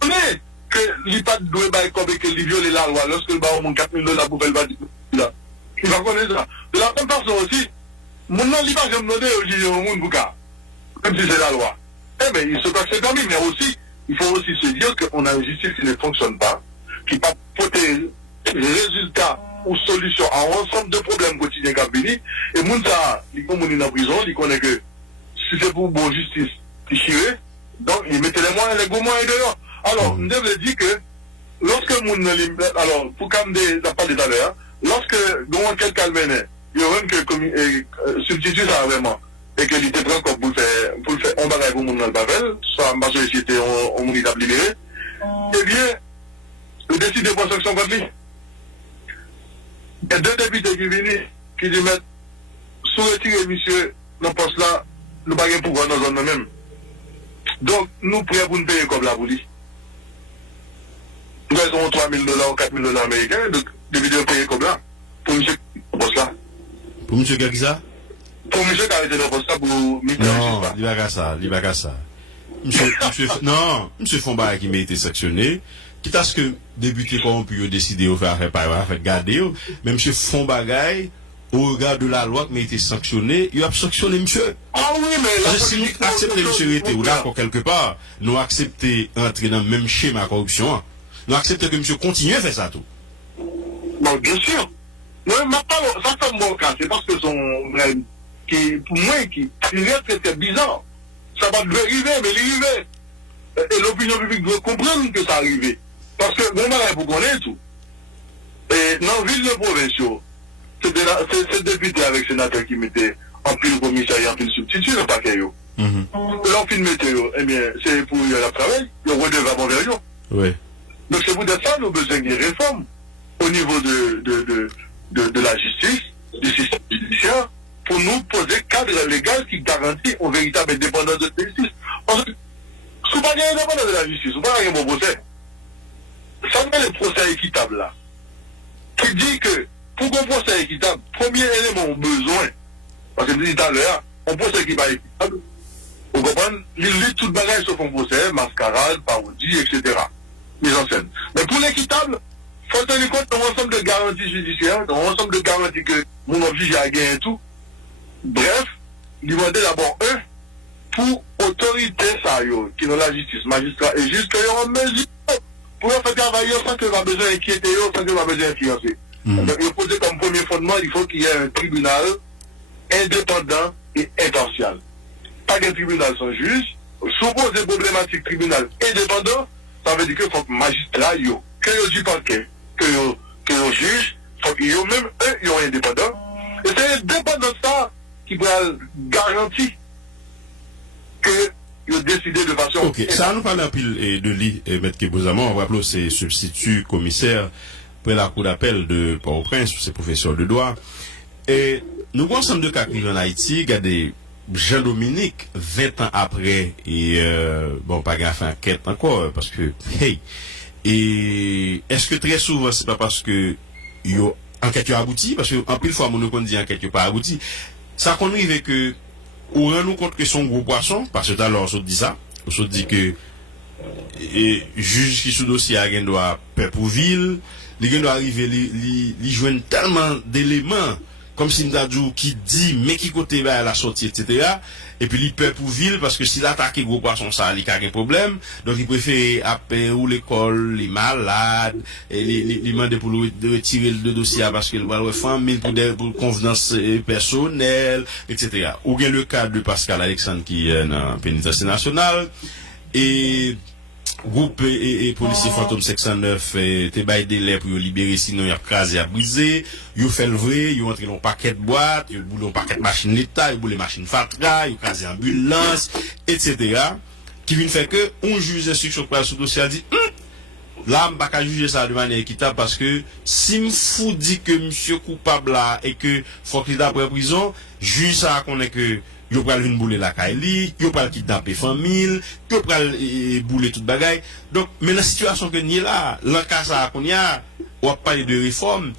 connaît que il pas doué bail comme que il viole la loi lorsque le baron $4 000 pour faire le bâtiment. Il va connaître ça. De la même façon aussi, mon nom, il va jamais demander au juge au monde bouka. Même si c'est la loi. Eh bien, il se passe que c'est permis, mais aussi, il faut aussi se dire qu'on a une justice qui ne fonctionne pas, qui n'a pas porté résultats ou solutions à un ensemble de problèmes quotidiens qu'a béni. Et moun ça, il est en prison, il connaît que si c'est pour bonne justice, il chire, donc il mettait les moyens, les gros moyens dehors. Alors, on devait dire que lorsque moun, alors, pour comme t'as parlé tout à l'heure, lorsque, dans quel calmenet, il y a un substitut ça vraiment, et que l'ité prend comme pour le faire, on va aller pour moun dans le Babel, soit en société, on mouni libéré, eh bien, il décide de prendre sanction contre lui. Il y a deux députés qui viennent, qui disent, mais, sous retirer monsieur, dans le poste là, nous n'avons pas de pouvoir dans la zone même. Donc, nous prêts pour nous payer comme la police. Nous avons $3 000 ou $4 000 américains, donc, de vidéos payées comme là, pour monsieur, dans le poste là. Pour monsieur Gagiza? Pour monsieur qui a été dans le poste là, pour ministre. Non, il va qu'à ça, il va qu'à ça. Non, monsieur Fomba qui m'a été sanctionné. Quitte à ce que député corrompu a décidé de faire garder, mais monsieur Fombagay, au regard de la loi qui m'a été sanctionné, il a sanctionné monsieur. Ah oui, mais là, si nous acceptons monsieur était ou d'accord quelque part, nous acceptons entrer dans le même schéma de corruption, nous acceptons que monsieur continue à faire ça tout. Bon, bien sûr. Moi, ça fait mon cas, c'est parce que son qui, pour moi, qui est très bizarre. Ça va devoir arriver, mais il arrive. Et l'opinion publique doit comprendre que ça arrive. Parce que, bon, pour connaître tout. Et dans la ville de provinciaux, c'est député avec sénateur qui mettait en pile commissariat, en pile substitut, le paquet. L'en pile météo, eh bien, c'est pour y aller à travail, le redevable envers eux. Oui. Donc, c'est pour dire ça, nous avons besoin de réformes au niveau de la justice, du système judiciaire, pour nous poser un cadre légal qui garantit une véritable indépendance de la justice. Parce que, si vous n'avez pas d'indépendance de la justice, vous n'avez pas un bon procès. Ça met le procès équitable là. Qui dit que, pour qu'un procès équitable, premier élément, besoin, parce que je disais tout à l'heure, un procès qui va équitable, vous comprenez, il lit tout le bagage sauf un procès, mascarade, parodie, etc. Mise en scène. Mais pour l'équitable, il faut tenir compte d'un ensemble de garanties judiciaires, d'un ensemble de garanties que mon objet a gagné et tout. Bref, demander d'abord pour autorité ça, qui dans la justice, magistrat et juge, qu'ils ont en mesure pour faire travailler sans que va besoin d'inquiéter, sans que va besoin d'influencer. Donc, il faut poser comme premier fondement, il faut qu'il y ait un tribunal indépendant et impartial. Pas qu'un tribunal sans juge, supposer problématique tribunal indépendant, ça veut dire qu'il faut que magistrat, que yo du parquet, que yo juge, faut qu'ils yo même eux, ils sont indépendants. Et c'est indépendant de ça qui va garantir que ils ont décidé de façon... Ok, ça nous parle un pile de lui, M. Kebozama, on va appeler ses substituts commissaires pour la cour d'appel de Port-au-Prince, ses professeurs de droit. Et nous avons ensemble de cas qui en Haïti, regardez, Jean-Dominique, 20 ans après, et bon, pas gaffe à enquête encore, parce que, hey, et est-ce que très souvent, c'est pas parce que enquête a abouti, parce que en pile fois, on dit enquête n'a pas abouti, ça qu'on arrive que on rend nous compte que son gros poisson, parce que alors on se dit ça, on se dit que juge qui sous dossier a un droit paix pour ville, il doit arriver, il joue tellement d'éléments, comme si nous qui dit, mais qui côté va la sortie, etc. Et puis il paix pour ville, parce que s'il attaque gros poisson, ça, il a un problème, donc il préfère appeler ou l'école, les malades, et les demander pour retirer le dossier parce qu'il va avoir famille pour convenance personnelle, etc. Ou bien le cas de Pascal Alexandre qui est dans la pénitentiaire nationale, et groupe et policier fantôme 609 te bail délai pour libérer sinon il a crasé à briser il fait le vrai il entre dans paquet de boîte il boule un paquet de machines l'état il boule les machines fatra il crasé ambulance etc. qui vient faire que on juge d'instruction pour ce dossier a dit là on pas qu'à juger ça de manière équitable parce que si me fou dit que monsieur coupable là et que faut qu'il d'après prison juge ça connaît que yo pral vinn bouler la Kaili, yo pral kidnapper famille, yo pral bouler toute bagaille. Donc mais la situation que ni là, le cas ça qu'on y a, on va parler de réforme,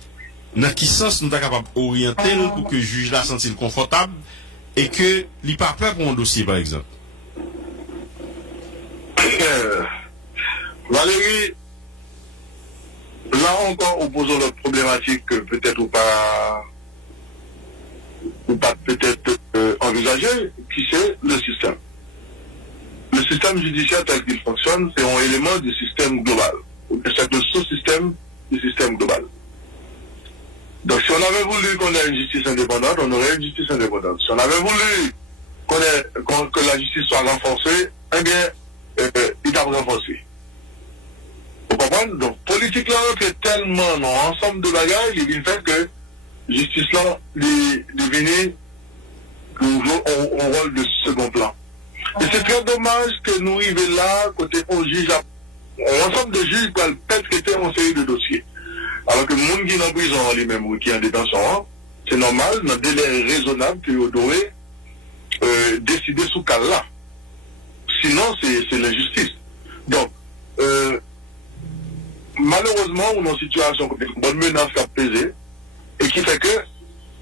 dans qui sens nous sommes capables d'orienter pour que le juge la sente confortable et que il pas peur pour un dossier par exemple. Valérie, là encore, on pose notre problématique que peut-être ou pas ou pas peut-être envisagé, qui c'est le système. Le système judiciaire tel qu'il fonctionne, c'est un élément du système global. C'est un sous-système du système global. Donc si on avait voulu qu'on ait une justice indépendante, on aurait une justice indépendante. Si on avait voulu que la justice soit renforcée, eh bien, il a renforcé. Vous comprenez? Donc, politique là, c'est tellement dans l'ensemble de bagages, il vient fait que justice là, devenait un rôle de second plan. Et c'est très dommage que nous arrivions là, côté on juge, l'ensemble de juges qui peut-être traiter une série de dossiers. Alors que le monde qui est en prison lui-même ou qui est en détention, c'est normal, dans un délai raisonnable que vous devez décider sous cas là. Sinon, c'est l'injustice. Donc, malheureusement, on est en situation avec une bonne menace qui a pesé et qui fait que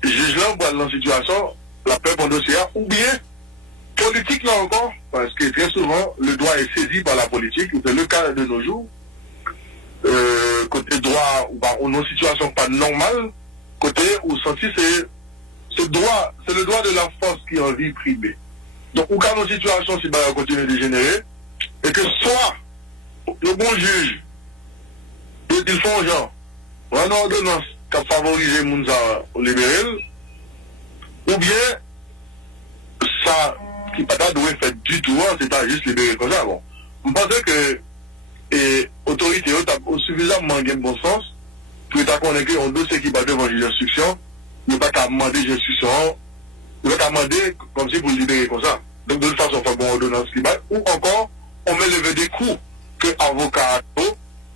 le juge là voit dans la situation la paix pour dossier ou bien politique là encore, parce que très souvent, le droit est saisi par la politique, c'est le cas de nos jours. Côté droit, on est en situation pas normale, côté où senti c'est le droit de la force qui est en vie privée. Donc, ou quand nos situations si on continue de dégénérer, et que soit le bon juge, ils font genre, une ordonnance qui a favorisé Mounza au libéral, ou bien ça qui n'a pas doué fait du tout, c'est pas juste libérer comme ça. Bon. Je pense que l'autorité a suffisamment de bon sens pour être connecté un dossier qui va devant le juge d'instruction, ne pas qu'à demander l'instruction, ne pas qu'à demander comme si vous le libérez comme ça. Donc de toute façon, on fait une ordonnance qui va, ou encore, on met lever des coûts que l'avocat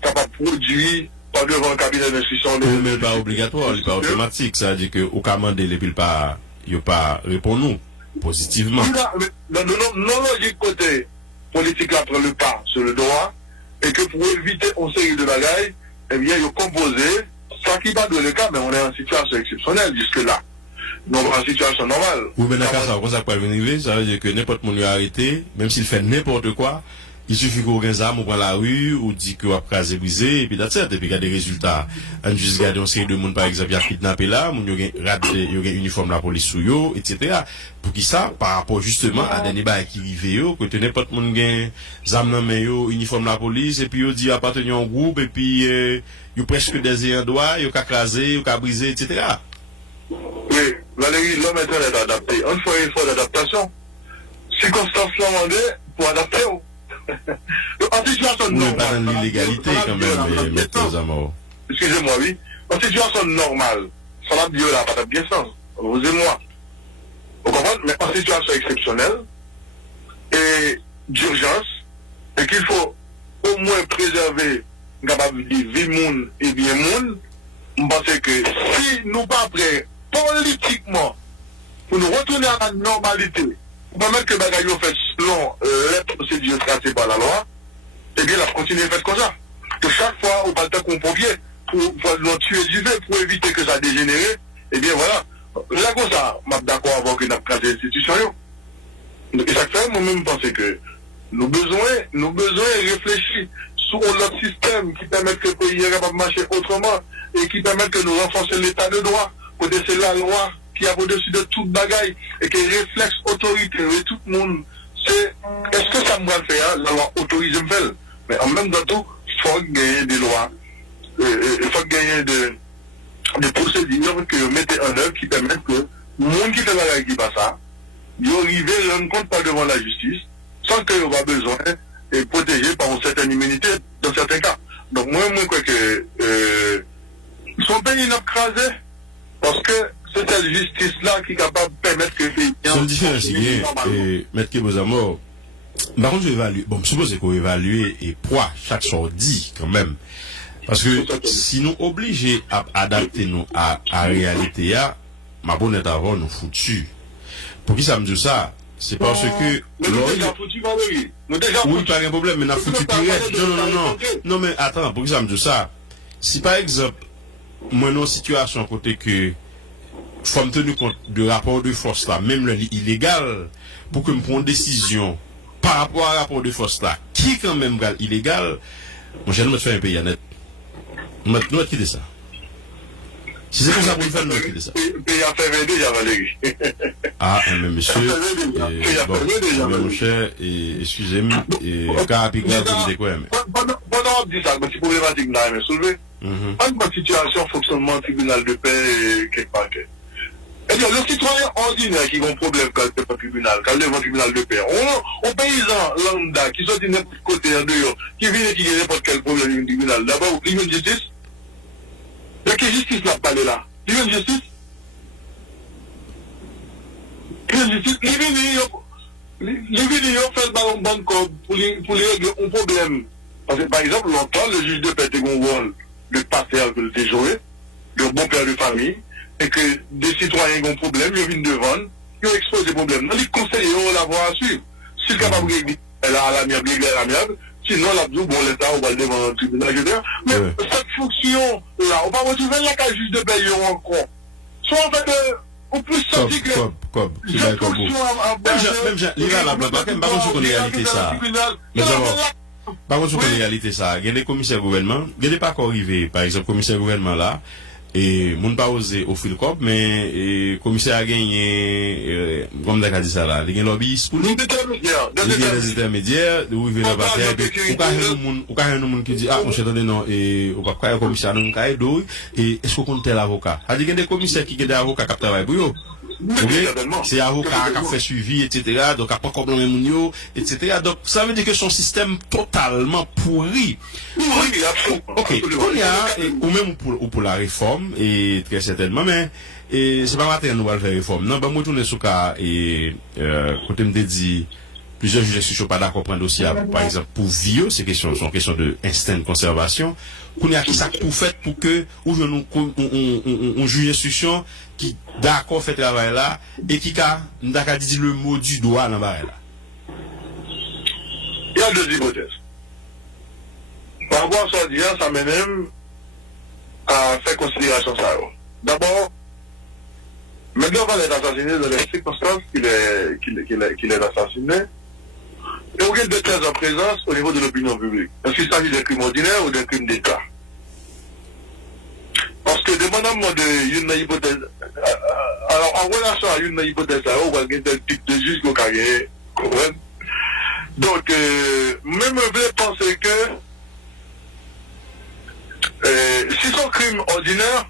capable de produire par devant le cabinet d'instruction. Mais pas obligatoire, pas automatique, ça veut dire que au commandé, il ne pas répondre nous positivement. Non logique côté politique là prend le pas sur le droit et que pour éviter une série de bagailles, eh bien, il y a composé, ça qui va de le cas, mais on est en situation exceptionnelle jusque-là. Donc, en situation normale. Oui, mais dans le cas, ça peut venir, ça veut dire que n'importe qui est arrêté, même s'il fait n'importe quoi, il suffit qu'on gagne ça, on prend la rue, ou dit qu'on va craser brisé, et puis that's it, et puis il y a des résultats. On juste regarde une série de monde, par exemple, il y a kidnappé là, il y a un uniforme de la police sous eux, etc. Pour qui ça, par rapport justement à des débats qui vivent, que n'importe qui gagne, zam nan men yo, uniforme de la police, et puis il dit appartenir au groupe, et puis il y a presque des ayants droit, il y a craser, il y a brisé, etc. Oui, Valérie, l'homme est adapté. On fait une fois d'adaptation. Circonstances demandées pour adapter. En situation normale. Oui, pas dans l'illégalité quand même, maître Zamor. Excusez-moi, oui. En situation normale, ça va bien là, pas de bien sens. Vous et moi. Vous comprenez? Mais en situation exceptionnelle et d'urgence, et qu'il faut au moins préserver capable de vie moun et bien moun, je pense que si nous pas prêts politiquement pour nous retourner à la normalité, pour permettre que les choses fait selon les procédures tracées par la loi, eh bien, la continuer à faire comme ça. Que chaque fois, on parle de qu'on pompier pour nous tuer du feu, pour éviter que ça dégénère, eh bien, voilà. Là, comme ça, je suis d'accord avec que nous avons créé l'institution. Et ça fait, moi-même, je pense que nous besoin de réfléchir sur notre système qui permet que le pays est capable de marcher autrement et qui permet que nous renforcions l'état de droit, que c'est la loi qui a au-dessus de toute bagaille et que réflexe autorité et tout le monde, c'est est-ce que ça me va le faire, la loi autorise me faire. Mais en même temps, il faut gagner des lois, il faut gagner des procédures que vous mettez en œuvre qui permettent que le monde qui fait la bagaille qui passe ça, il arrive à rendre compte pas devant la justice sans qu'il n'y ait pas besoin et protégé par une certaine immunité dans certains cas. Donc moi je crois que son pays n'a pas crasé parce que c'est cette justice-là qui est capable de permettre que les pays... C'est une différence, et Maître Kebozamo, par contre, je évalue, bon, je suppose qu'on évalue et poids chaque chose dit quand même. Parce que si nous obligés à adapter nous à la réalité, ma bonne est avant nous foutu. Pour qui ça me dit ça? C'est parce que... Mais nous déjà foutu, Valérie. Oui, pas un problème, mais nous foutu direct. Non. Non, mais attends, pour qui ça me dit ça? Si par exemple, moi, dans une situation côté que faut me tenir compte de rapport de force là, même le illégal, pour que me prenne une décision par rapport à rapport de force là, qui quand même illégal, moi j'ai nous faire un pays net. Nous qui dit ça. Si c'est comme ça pour le faire, nous quitter ça. Pays a fermé déjà, Valérie. Ah, mais monsieur, bon, mon cher, excusez-moi, car puis grave, vous me dites quoi, mais. Pendant on dit ça, c'est problématique là, mais soulevé. En situation, fonctionnement, tribunal de paix, quelque part. Et bien, le citoyen ordinaire qui a un problème quand il est au tribunal, quand il est au tribunal de paix, on paysan lambda qui sont de n'importe côté en dehors, qui vient et qui a n'importe quel problème au tribunal, d'abord, il y a une justice. De quelle justice n'a pas là? Il y a une justice? Il y a une justice? Les vidéos fait le ballon banque pour les régler un problème. Parce que par exemple, longtemps, le juge de paix était un rôle de partenaire que le joué, de bon père de famille, et que des citoyens ont un problème, ils viennent devant, ils ont exposé le problème. Dans les conseils, ils ont la voie à suivre. S'ils sont capables de régler à l'amiable, sinon, la bon, l'État, on va le devant le tribunal, etc. Mais cette fonction-là, on va retrouver la case juge de paix encore. Soit en fait, au plus sorti que. Cette fonction même il va la blague, par contre, sur la réalité, ça. Mais d'abord, par contre, sur la réalité, ça, il y a des commissaires gouvernement, il n'y a pas encore arrivé, par exemple, commissaire gouvernement là, et moun pas osé offrir le cop, mais commissaire a gagné, comme d'accord dit ça là, il y a un lobbyiste pour nous, il y a des intermédiaires, où il vient la bataille, ou quand il y a un monde qui dit, ah, mon cher, attendez, non, et ou pas, commissaire, non, et est-ce qu'on compte tel avocat? Il y a des commissaires qui ont des avocats qui travaillent pour eux. C'est avocat qui a fait suivi, etc. Donc, il n'y a pas de problème, etc. Donc, ça veut dire que son système totalement pourri. Ok, on y a, ou même pour la réforme, et très certainement, mais, c'est pas matin nous allons faire réforme. Non, ben, moi, tourner sur cas, côté me dit, plusieurs juges ne sont pas d'accord pour un dossier, par exemple, pour vieux, c'est son question de instinct de conservation. Qu'on y a qui ça pour fait pour que, ou on juge l'instruction, qui d'accord fait travail là, et qui a, d'accord dit le mot du droit dans là. Il y a deux hypothèses. Par rapport à ça, ça m'aime à faire considération ça. D'abord, maintenant, on est assassiné dans les circonstances qu'il est assassiné. Et on a deux thèses en présence au niveau de l'opinion publique. Est-ce qu'il s'agit d'un crime ordinaire ou d'un crime d'État? Parce que, dépendamment d'une hypothèse, alors en relation à une hypothèse, on va gagner tel type de juge qu'on a gagné. Donc, même je vais penser que si son crime ordinaire,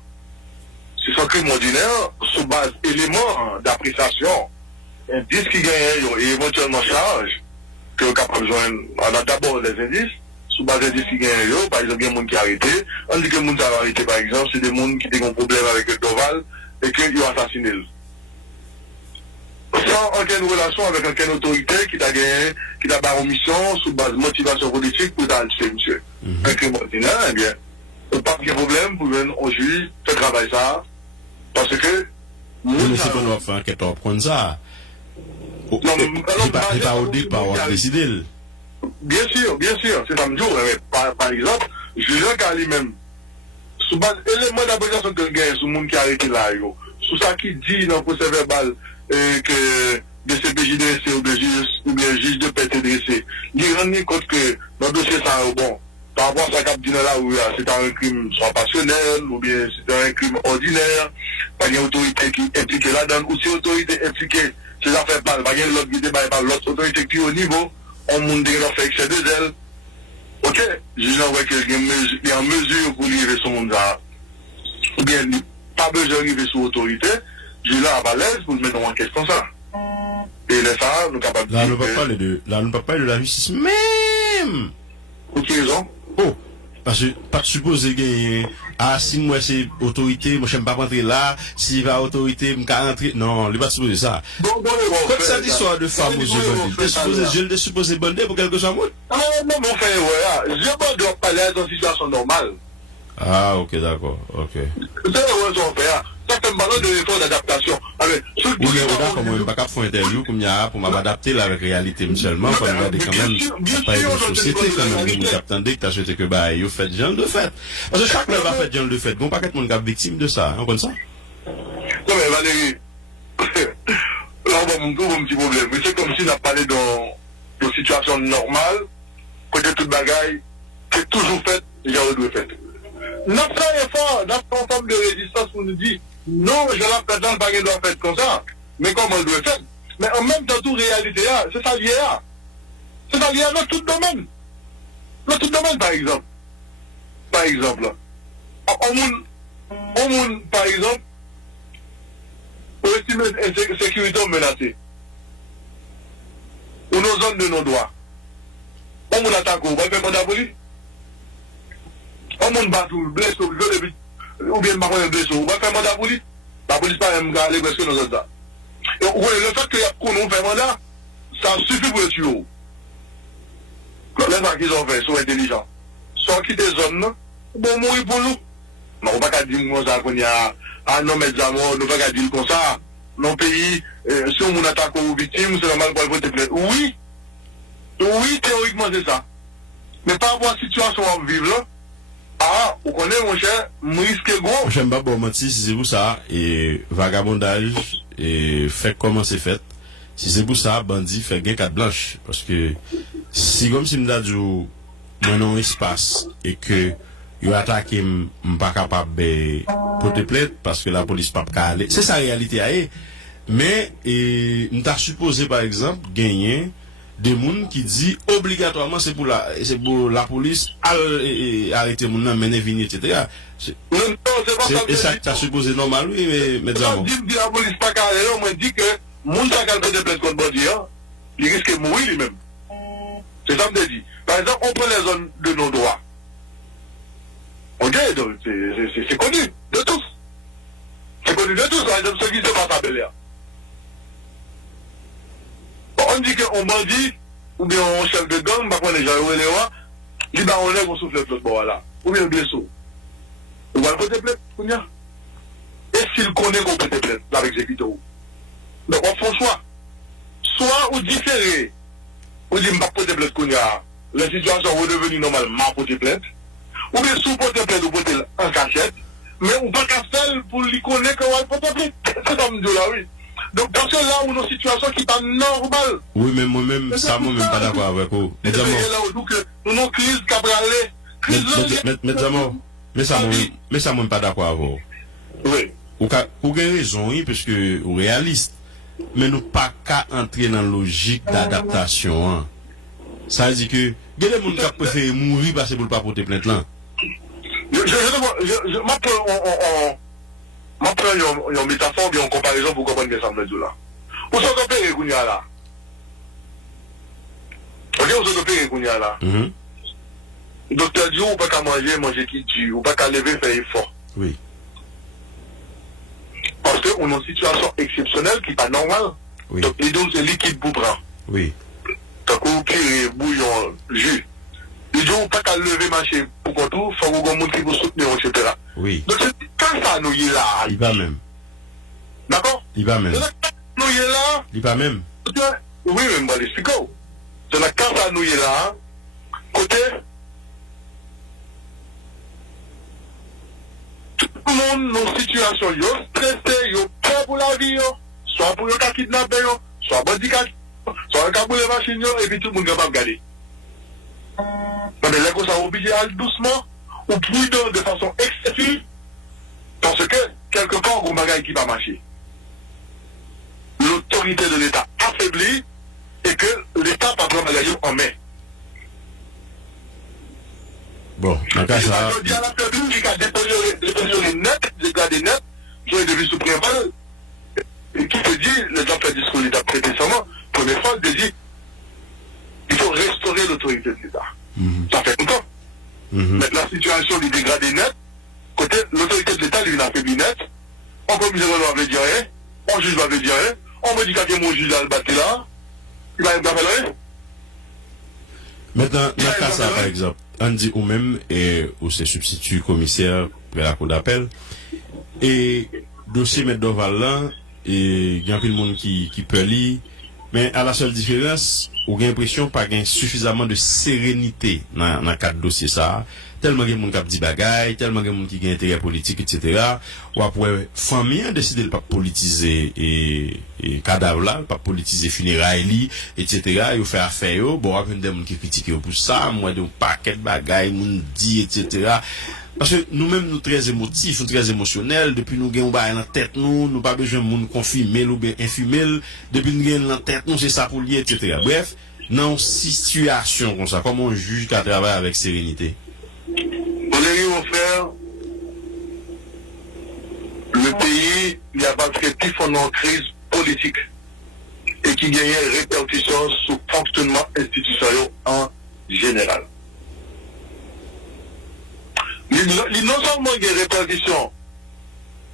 sous base éléments d'appréciation, indices qui gagnent et éventuellement charge, que vous êtes capable de joindre, on a d'abord les indices, sous base d'indices qui gagnent, par exemple, il y a des gens qui ont arrêté, on dit que les gens qui ont arrêté, par exemple, c'est des gens qui ont un problème avec le Doval et qu'ils ont assassiné. Sans aucune relation avec aucune autorité qui t'a gagné, qui t'a barré mission sous base de motivation politique pour tuer monsieur. Un crime ordinaire, eh bien, pas de problème pour venir au juge, faire travailler ça, parce que. Mais c'est qu'on doit faire enquête en prendre ça. Non, mais pas au départ, on va décider. Bien sûr, c'est ça me dit, par exemple, juge qui lui-même, sous base élément d'appréciation que le gars, sous le monde qui a arrêté là, sous ça qui dit dans le procès verbal, que DCPJDC ou bien juge de paix est dressé, il rend compte que dans le dossier, ça bon, par rapport à sa cap là où c'est un crime soit passionnel, ou bien c'est un crime ordinaire, pas une autorité qui est impliquée là-dedans, ou si l'autorité est impliquée, c'est affaires pas, pas une l'autre qui débat par l'autre autorité qui est au niveau, on monte des fait excès de zèle. Ok, je vois qu'il est en mesure pour livrer son monde là, ou bien pas besoin de livrer sous autorité. Je suis là à l'aise pour le mettre en enquête comme ça. Et là, ça, nous sommes capables de. Là, nous ne parlons pas de la justice même. Pour quelle raison? Oh, parce que, pas supposer que, si moi c'est autorité, moi je n'aime pas rentrer là, s'il va autorité, je vais rentrer. Non, il va supposer ça. Comme ça, l'histoire de femme aux yeux bandés. Je le suppose bandé pour quelque chose. Non, mon frère, ouais, je ne dois pas aller dans une situation normale. Ah, ok, d'accord, ok. C'est la raison, frère. Ça fait un ballon de l'effort d'adaptation. Oui, mais d'accord, moi, je ne peux pas faire une interview comme il y a pour m'adapter à la réalité seulement, pour regarder quand même, pas une société quand même, que vous attendez que tu as souhaité que, bah, vous faites genre de fait. Parce que chaque fois, va faire genre de fait. Bon, pas qu'être mon gars victime de ça, hein, comme ça? Non, mais Valérie, là, on va me trouver un petit problème. Mais c'est comme si on a parlé dans une situation normale, côté toute bagaille, c'est toujours fait, il y a le fait. Notre effort, notre forme de résistance pour nous dire, non, je la présente pas qu'elle doit faire comme ça, mais comment elle doit faire. Mais en même temps, toute réalité, c'est ça lié là. C'est ça lié dans tout domaine. Dans tout domaine, par exemple. Par exemple, au monde, par exemple, pour estimer une sécurité menacée, ou nos zones de non-droit, on nous attaque, on va faire mandat police. On monde battu, blessé, ou bien marron blessé, on va faire mandat police. La police pas même aller parce que nous autres. Et le fait qu'on nous fait mandat, ça suffit pour le tuer. Les gens qu'ils ont fait sont intelligents. Soit quitter zone, bon mourir pour nous. Mais on ne va pas dire qu'on y a un homme et d'amour, on ne va pas dire comme ça. Dans le pays, si on attaque aux victimes, c'est normal pour le voter plainte. Oui, théoriquement c'est ça. Mais par rapport à la situation à vivre là, vous connaissez mon cher, je risque gros. J'aime pas bon mentir si c'est pour ça, et vagabondage, et fait comment c'est fait. Si c'est pour ça, bandit fait gain carte blanche. Parce que si comme si m'da dit, moi non espace, et que yo attaqué m'pas capable de porter plainte parce que la police pas aller. C'est ça la réalité aille. Mais m'ta supposé par exemple gagner des gens qui dit obligatoirement c'est pour la police arrêter mon nan mener venir etc. Non, c'est pas ça. Et ça t'as supposé normal oui mais on dit la police pas aller, on dit que moun sa kal porter plainte contre bandit, il risque de mourir lui-même. C'est ça me dit. Par exemple, on prend les zones de non-droit. Ok, donc c'est connu de tous. C'est connu de tous, par exemple, ce qui se passe à Bel-Air. On dit qu'on bandit, ou bien on chef de gang, par contre les gens, ils vont souffler l'autre bord là. Ou bien blessé. On va le porter plainte, et s'il connaît qu'on peut te plainte, la exécuter. Donc on fait un choix. Soit ou différé, ou dit m'a porter plainte qu'on a, la situation est redevenue normale, m'a porter plainte. Ou bien sous porter plainte ou porter en cachette, mais on va pas faire pour lui connaître qu'on va porter plainte. C'est ça me dit là, oui. Donc dans ce là, on a une situation qui n'est pas normale. Oui, mais moi-même, ça, moi-même pas d'accord avec vous. Mais là, nous avons une crise qui a brûlé. Mais ça, moi, pas d'accord avec vous. Oui. Ou avez raison, oui, parce que vous réaliste. Mais nous pas qu'à entrer dans la logique d'adaptation. Hein. Ça veut dire que il y a des gens qui préfèrent mourir parce que pour ne pas porter plainte là. Je prends une métaphore ou une comparaison pour comprendre ce que ça me dit là. Où sont les opérés qu'on y a là? Ok, où sont les opérés qu'on y a là? Le docteur dit, ou pas qu'à manger qui tue, ou pas qu'à lever, faire effort. Oui. Parce qu'on a une situation exceptionnelle qui n'est pas normale. Oui. Donc, les dons, c'est liquide pour prendre. Oui. Tant qu'on cuire, bouillon, jus. Les dons, pas qu'à lever, marcher pour qu'on tout, il faut qu'on montre qui vous soutenir, etc. Oui. Donc, c'est quand ça nous y est là. Il va même. D'accord? Il va même. Nous y est là. Il va même. Oui, mais je vais l'expliquer. C'est la quand ça nous y est là. Côté. Tout le monde dans une situation, yo stressé, yo peur pour la vie, soit pour yo kidnapper, soit bandit, soit un caboulet machine, et puis tout le monde est capable de garder. Mais là, qu'on s'est obligé à aller doucement, ou prudent de façon excessive, parce que, quelque part, on bagaille qui va marcher. L'autorité de l'État affaiblie, et que l'État pas prendre bagaille en main. Bon, dans cas ça. Je dis à la publique qui a déposé net, dégradé net, qui est devenu suprême, et qui te dit, les gens font discours de l'État prêté serment, première fois, il dit, il faut restaurer l'autorité de l'État. Ça fait longtemps. Mais la situation du dégradé net, côté l'autorité de l'État, lui, n'a fait net, on commissaire ne va dire rien, on juge va dire rien, on me dit qu'il y a mon juge à le battre là, il va faire rien. Maintenant, dans le cas ça, par exemple, on dit ou même, ou c'est substitut commissaire vers la cour d'appel, et dossier met Doval là, et il y a un peu de monde qui peut lire, mais à la seule différence, on a l'impression pas qu'il y a suffisamment de sérénité dans le cadre de dossier ça, tellement il y a des gens qui dit bagaille, tellement il y a des gens qui ont intérêt politique, etc. Ou après, famille a décidé de ne pas politiser et cadavre là, pas politiser funérailles, etc. Ils fait affaire, bon, après des gens qui critiquent pour ça, moi, de paquet de bagaille, moun dit, etc. Parce que nous-mêmes, nous très émotifs, nous très émotionnels. Depuis nous gagnons dans la tête, nous pas besoin de monde confirmer ou bien infirmer. Depuis nous gagnons dans la tête, nous c'est ça pour lier, etc. Bref, dans une situation comme ça, comment on juge qu'à travailler avec sérénité? On va faire le pays, il y a pas de fondement crise politique et qui gagne répercussions sur le fonctionnement institutionnel en général. Non seulement il y a des répercussions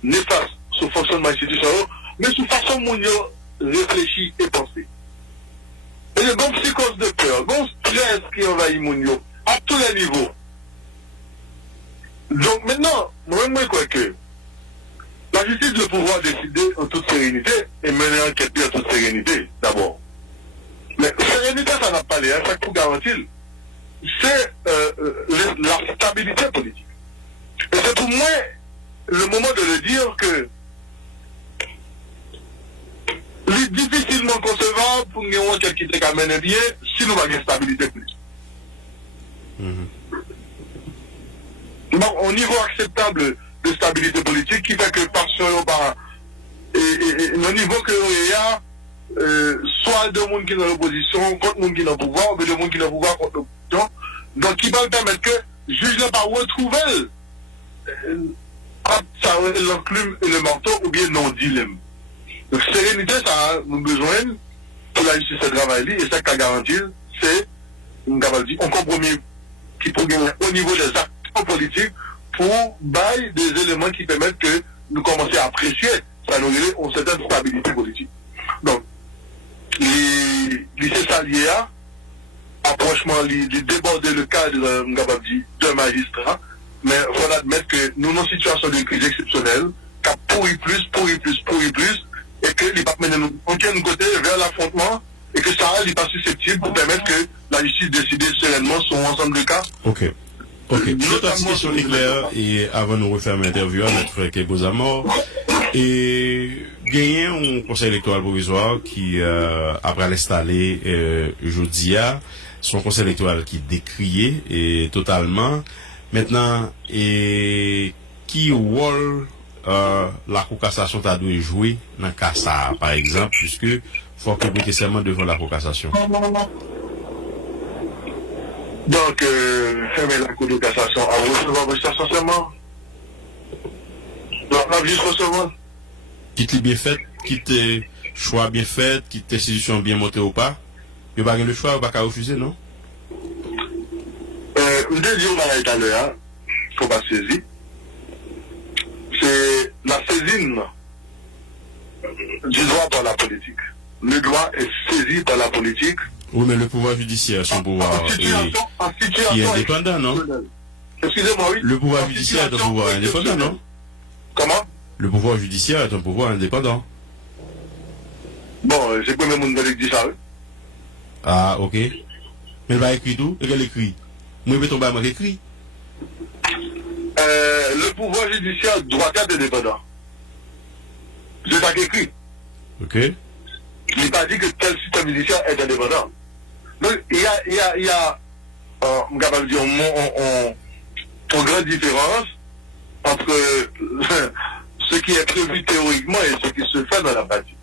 néfastes sur le fonctionnement institutionnel, mais sur la façon dont on réfléchit et penser. Et il y a une psychose de peur, un stress qui envahit Mounio à tous les niveaux. Donc maintenant, moi, je crois que la justice doit pouvoir décider en toute sérénité et mener enquête en toute sérénité, d'abord. Mais sérénité, ça n'a pas l'air, ça pour garantir. C'est la stabilité politique. Et c'est pour moi le moment de le dire que c'est difficilement concevable pour nous enquête qui te amène bien si nous avons une stabilité politique. Donc, au niveau acceptable de stabilité politique qui fait que passion et le niveau que il y a soit de monde qui est dans l'opposition contre monde qui est dans le pouvoir ou de monde qui est dans le pouvoir contre l'opposition, donc qui va permettre que le juge n'a pas retrouvé ça l'enclume et le marteau ou bien non dilemme. Donc sérénité ça a besoin pour la justice de travail et ça qu'a garanti c'est un compromis qui peut gagner au niveau des acteurs politiques pour bailler des éléments qui permettent que nous commençons à apprécier ça nous donne une certaine stabilité politique. Donc, les salariés, approchement, les déborder le cadre d'un magistrat, mais il faut admettre que nous sommes en situation de crise exceptionnelle, qui a pourri plus, et que les partenaires nous tiennent côté vers l'affrontement, et que ça n'est pas susceptible pour permettre que la justice décide sereinement sur ensemble de cas. Ok. Notre question est claire, et avant de nous refaire l'interview à notre frère Kegoza mort, et gagner un conseil électoral provisoire qui, après l'installer jeudi, son conseil électoral qui décrié et totalement. Maintenant, et qui rôle la Cour cassation t'a dû jouer dans le cas ça, par exemple, puisque faut que vous seulement devant la Cour cassation. Donc, fermer la Cour de cassation à recevoir votre stationnement. Donc, la juste recevoir. Quitte bien fait, quitte choix bien fait, quitte décision bien montée ou pas. Il n'y a pas le choix, il n'y a pas qu'à refuser, non? Je vais dire tout à l'heure, il ne faut pas saisir. C'est la saisine du droit par la politique. Le droit est saisi par la politique. Oui, mais le pouvoir judiciaire, son pouvoir est indépendant, non? Excusez-moi, oui. Le pouvoir judiciaire est un pouvoir indépendant, non? Comment? Le pouvoir judiciaire est un pouvoir indépendant. Bon, c'est quoi même monde qui dit ça, oui? Ah, ok. Mais elle va écrire tout? Et qu'elle écrit? Moi, je vais tomber à moi qui écrit. Le pouvoir judiciaire doit être indépendant. C'est ça qui écrit. Ok. Il n'est pas dit que tel système judiciaire est indépendant. Donc, il y a on va dire, une grande différence entre ce qui est prévu théoriquement et ce qui se fait dans la pratique.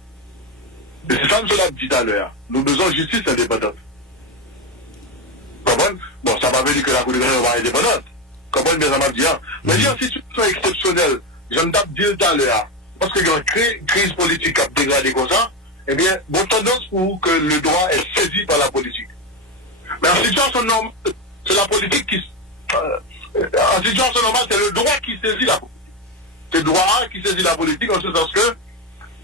Et c'est ça que je l'ai dit tout à l'heure. Nous besoin de justice indépendante. Comprenez? Bon, ça m'a dit que la Cour de cassation va être indépendante. Comprenez bien, ça m'a dit. Mais il y a une situation exceptionnelle. Je me dit tout à l'heure. Parce qu'il y a une crise politique qui a dégradé comme ça. Eh bien, bonne tendance pour que le droit est saisi par la politique. Mais en situation normale, c'est la politique qui... en situation normale, c'est le droit qui saisit la politique. C'est le droit qui saisit la politique en ce sens que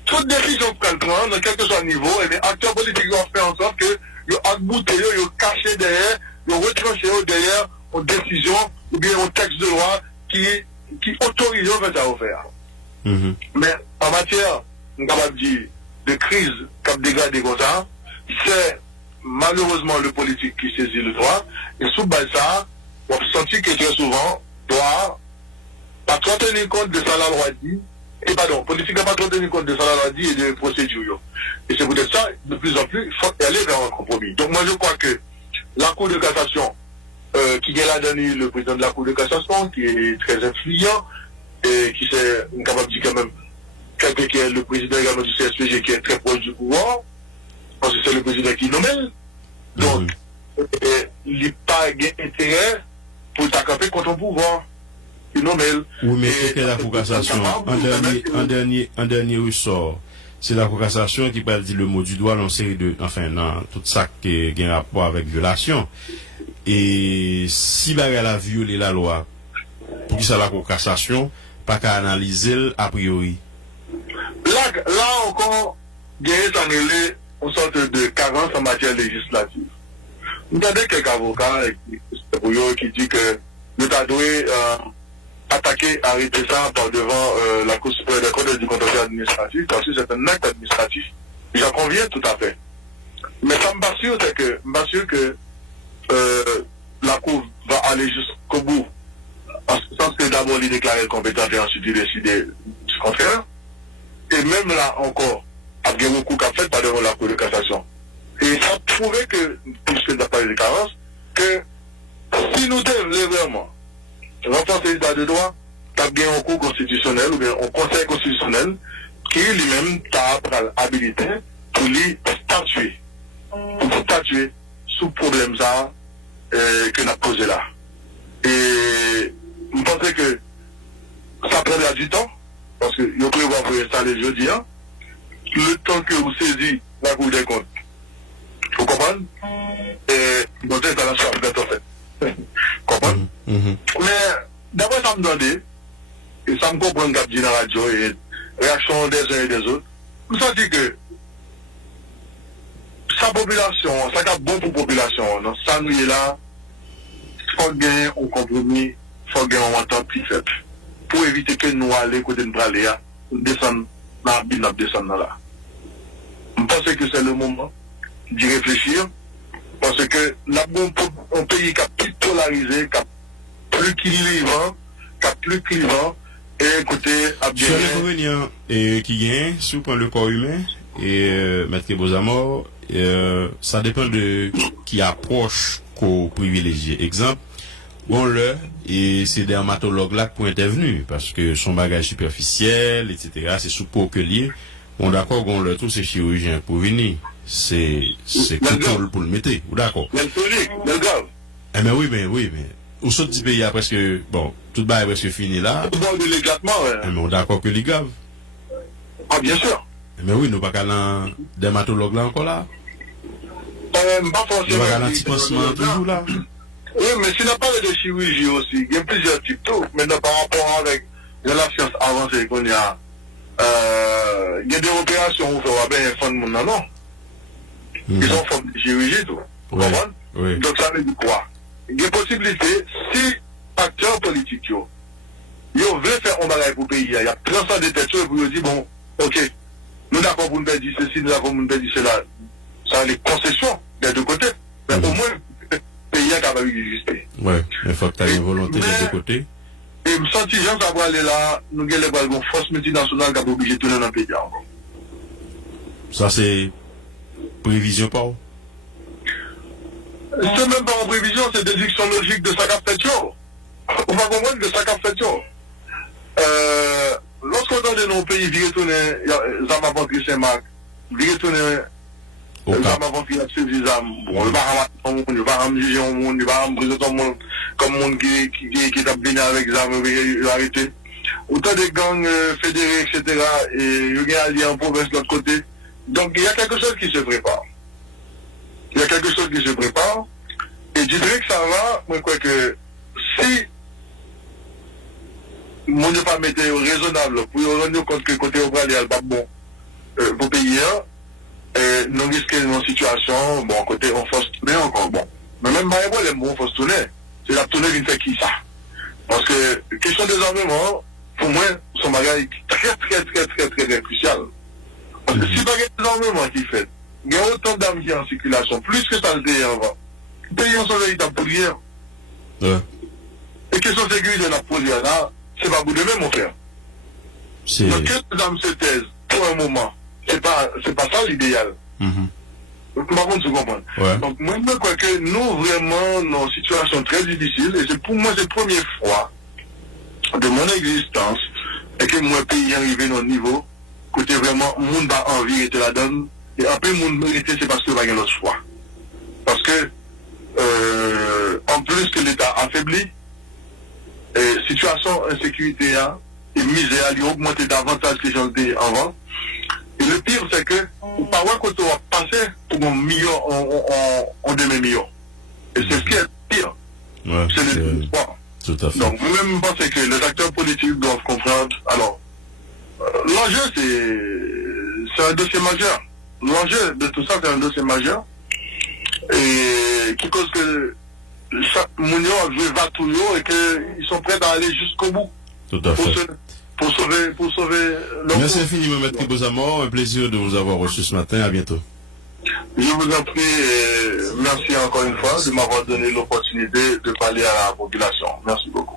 toute décision qu'elle prend, dans quel que soit le niveau, et les acteurs politiques vont faire en sorte que ils ont agbouté, ils ont caché derrière, ils ont retranché derrière une décision ou bien un texte de loi qui autorise en fait à faire. Mais en matière, on va dire, de crise qui a dégradé comme ça, c'est malheureusement le politique qui saisit le droit, et sous base ça, on sentit que très souvent, doit pas trop tenir compte de ça la loi dit, et pardon, politique n'a pas trop tenir compte de ça la loi dit et de procédures. Et c'est peut-être ça, de plus en plus, il faut aller vers un compromis. Donc moi je crois que la Cour de cassation qui est là donné le président de la Cour de cassation, qui est très influent, et qui s'est capable de dire quand même, quelqu'un qui est le président également du CSPG, qui est très proche du pouvoir, parce que c'est le président qui nomme. Donc, il n'a pas intérêt pour t'accaper contre le pouvoir. Il nomme. Oui, mais c'est que la Cour de cassation, en dernier ressort, c'est la Cour de cassation qui peut dire le mot du doigt dans série de, enfin, dans tout ça qui a un rapport avec violation. Et si elle a violé la loi, pour qui ça la Cour de cassation, pas qu'à analyser a priori. Là encore, il y a une sorte de carence en matière législative. Vous avez quelques avocats qui disent que nous devons attaquer, arrêter ça par devant la Cour suprême des comptes du contentieux administratif, parce que c'est un acte administratif. J'en conviens tout à fait. Mais ça me m'assure que la Cour va aller jusqu'au bout. En ce sens que d'abord il déclarer compétent et ensuite il décider du contraire. Et même là encore, il y a beaucoup qu'a fait par devant la Cour de cassation. Et ça prouvait que, puisque n'a pas eu de carence, que si nous devons vraiment renforcer l'état de droit, tu as bien un cours constitutionnel ou bien un conseil constitutionnel qui lui-même t'a habilité pour lui statuer sous problème ça que nous avons posé là. Et je pense que ça prendra du temps, parce que vous pouvez voir pour installer le jeudi, hein, le temps que vous saisissez la Cour des comptes. Vous comprenez? Et notre installation va être faite. Comprenez? Mais d'abord, ça me donne, et ça me comprend quand je dis dans la radio, et réaction des uns et des autres, vous sentez que sa population, ça qui est bon pour la population, ça nous est là, il faut gagner un compromis, il faut gagner un montant plus faible, pour éviter que nous allions côté de Braléa, descendre dans là. Je pense que c'est le moment d'y réfléchir, parce que là, un pays qui a plus polarisé, qui a plus clivant, et écoutez, à bien. Sur l'inconvénient qui vient, si on prend le corps humain, et Maître Bozamor, ça dépend de qui approche qu'on privilégie. Exemple, bon là, et c'est dermatologue là qui intervenu, parce que son bagage superficiel, etc., c'est sous peau que lié. Bon d'accord, on le tous ces chirurgiens pour venir. C'est contrôle pour le mettre, ou d'accord? Le grave. Eh ben oui, mais au saut du pays, presque, bon, tout bas est presque fini là. Eh mais on est d'accord que les graves. Ah, bien sûr. Eh mais oui, nous pas qu'à un dermatologue là encore là. Pas forcément. Nous pas qu'à un petit pansement toujours là. Oui, mais si on parle de chirurgie aussi, il y a plusieurs types tout. Maintenant, par rapport avec la science avancée qu'on y a, il y a des opérations où il faut bien faire de non. Ils ont fait de chirurgie tout. Oui. Oui. Donc ça veut dire quoi? Il y a une possibilité, si acteurs politiques, ils veulent faire un bagage pour le pays, il y a plein de détecteurs pour dire, bon, ok, nous d'accord pour nous faire dire ceci, nous d'accord pour nous faire dire cela. Ça a les concessions des deux côtés. Mais au moins, le pays est capable d'exister. Oui, mais il faut que tu aies une volonté des deux côtés. Et me sens gens qui vont aller là, nous avons une force multinationale qui est obligée de tourner dans le pays encore. Ça, c'est prévision pas où? C'est même pas en prévision, c'est déduction logique de ça qu'a fait. On va comprendre que ça qu'a fait. Lorsqu'on dans nos pays, il retourne, ça m'a vendu Saint-Marc, il retourne, ça m'a vendu la suffisance. Bon, il va ramener il va ramener juger au monde, il va ramener tout le monde comme monde qui t'a venu avec les armes, il va arrêter. Autant de gangs fédérés, etc., et il y a alliés en province de l'autre côté. Donc il y a quelque chose qui se prépare. Il y a quelque chose qui se prépare. Et je dirais que ça va, moi je crois que si on ne pas mettre raisonnable pour rendre compte que le côté au Braléa n'est pas bon pour payer, nous risquons une situation, bon, côté on force tourner encore bon. Mais même pas les bons force tourner, c'est la tournée qui fait qui ça? Parce que question des armements, pour moi, son bagage est très crucial. Parce que si pas des armements qui fait, il y a autant d'armes qui sont en circulation, plus que ça le dit avant. Les pays sont véritables pour rien. Et question de sécurité de la police là, c'est pas vous de même, mon frère. Donc, que les armes se taisent pour un moment, c'est pas ça l'idéal. Par contre, tu comprends. Ouais. Donc, moi, je crois que nous, vraiment, dans une situation très difficile, et c'est pour moi, c'est la première fois de mon existence, et que moi, pays arrivé dans le niveau, côté vraiment, le monde a envie de la donne, et après, le monde mérité, c'est parce que va y avoir l'autre choix. Parce que, en plus que l'État affaibli, et situation insécurité et misère a augmenté davantage que j'en ai avant. Et le pire, c'est que, par quoi quand on va passer pour un million, on devient million. Et c'est ce qui est pire. Ouais, C'est le pouvoir. tout à fait. Donc, moi-même, je pense que les acteurs politiques doivent comprendre. Alors, l'enjeu, c'est un dossier majeur. L'enjeu de tout ça, c'est un dossier majeur. Et qui cause que chaque mounion a joué Vatouillot et qu'ils sont prêts à aller jusqu'au bout. Tout à fait. Pour sauver leur Merci peau. infiniment, Maître Kibozamo. Un plaisir de vous avoir reçu ce matin. À bientôt. Je vous en prie et merci encore une fois de m'avoir donné l'opportunité de parler à la population. Merci beaucoup.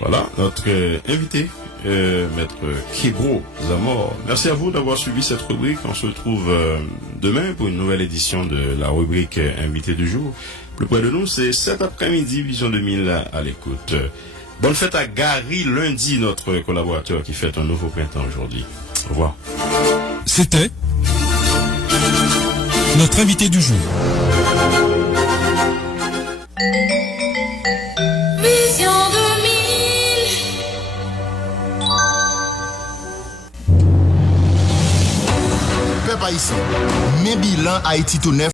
Voilà, notre invité, Maître Kibro Zamor. Merci à vous d'avoir suivi cette rubrique. On se retrouve demain pour une nouvelle édition de la rubrique Invité du jour. Plus près de nous, c'est cet après-midi, Vision 2000 à l'écoute. Bonne fête à Gary Lundi, notre collaborateur qui fête un nouveau printemps aujourd'hui. Au revoir. C'était notre invité du jour. Vision 2000. Peuple haïtien, mes bilans Haïti tout neuf.